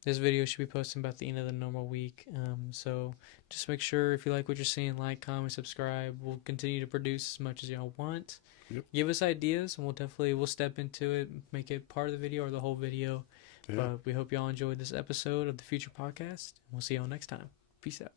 This video should be posted about the end of the normal week. So just make sure if you like what you're seeing, like, comment, subscribe. We'll continue to produce as much as y'all want. Yep. Give us ideas, and we'll step into it, make it part of the video or the whole video. Yeah. But we hope y'all enjoyed this episode of the Future Podcast. We'll see y'all next time. Peace out.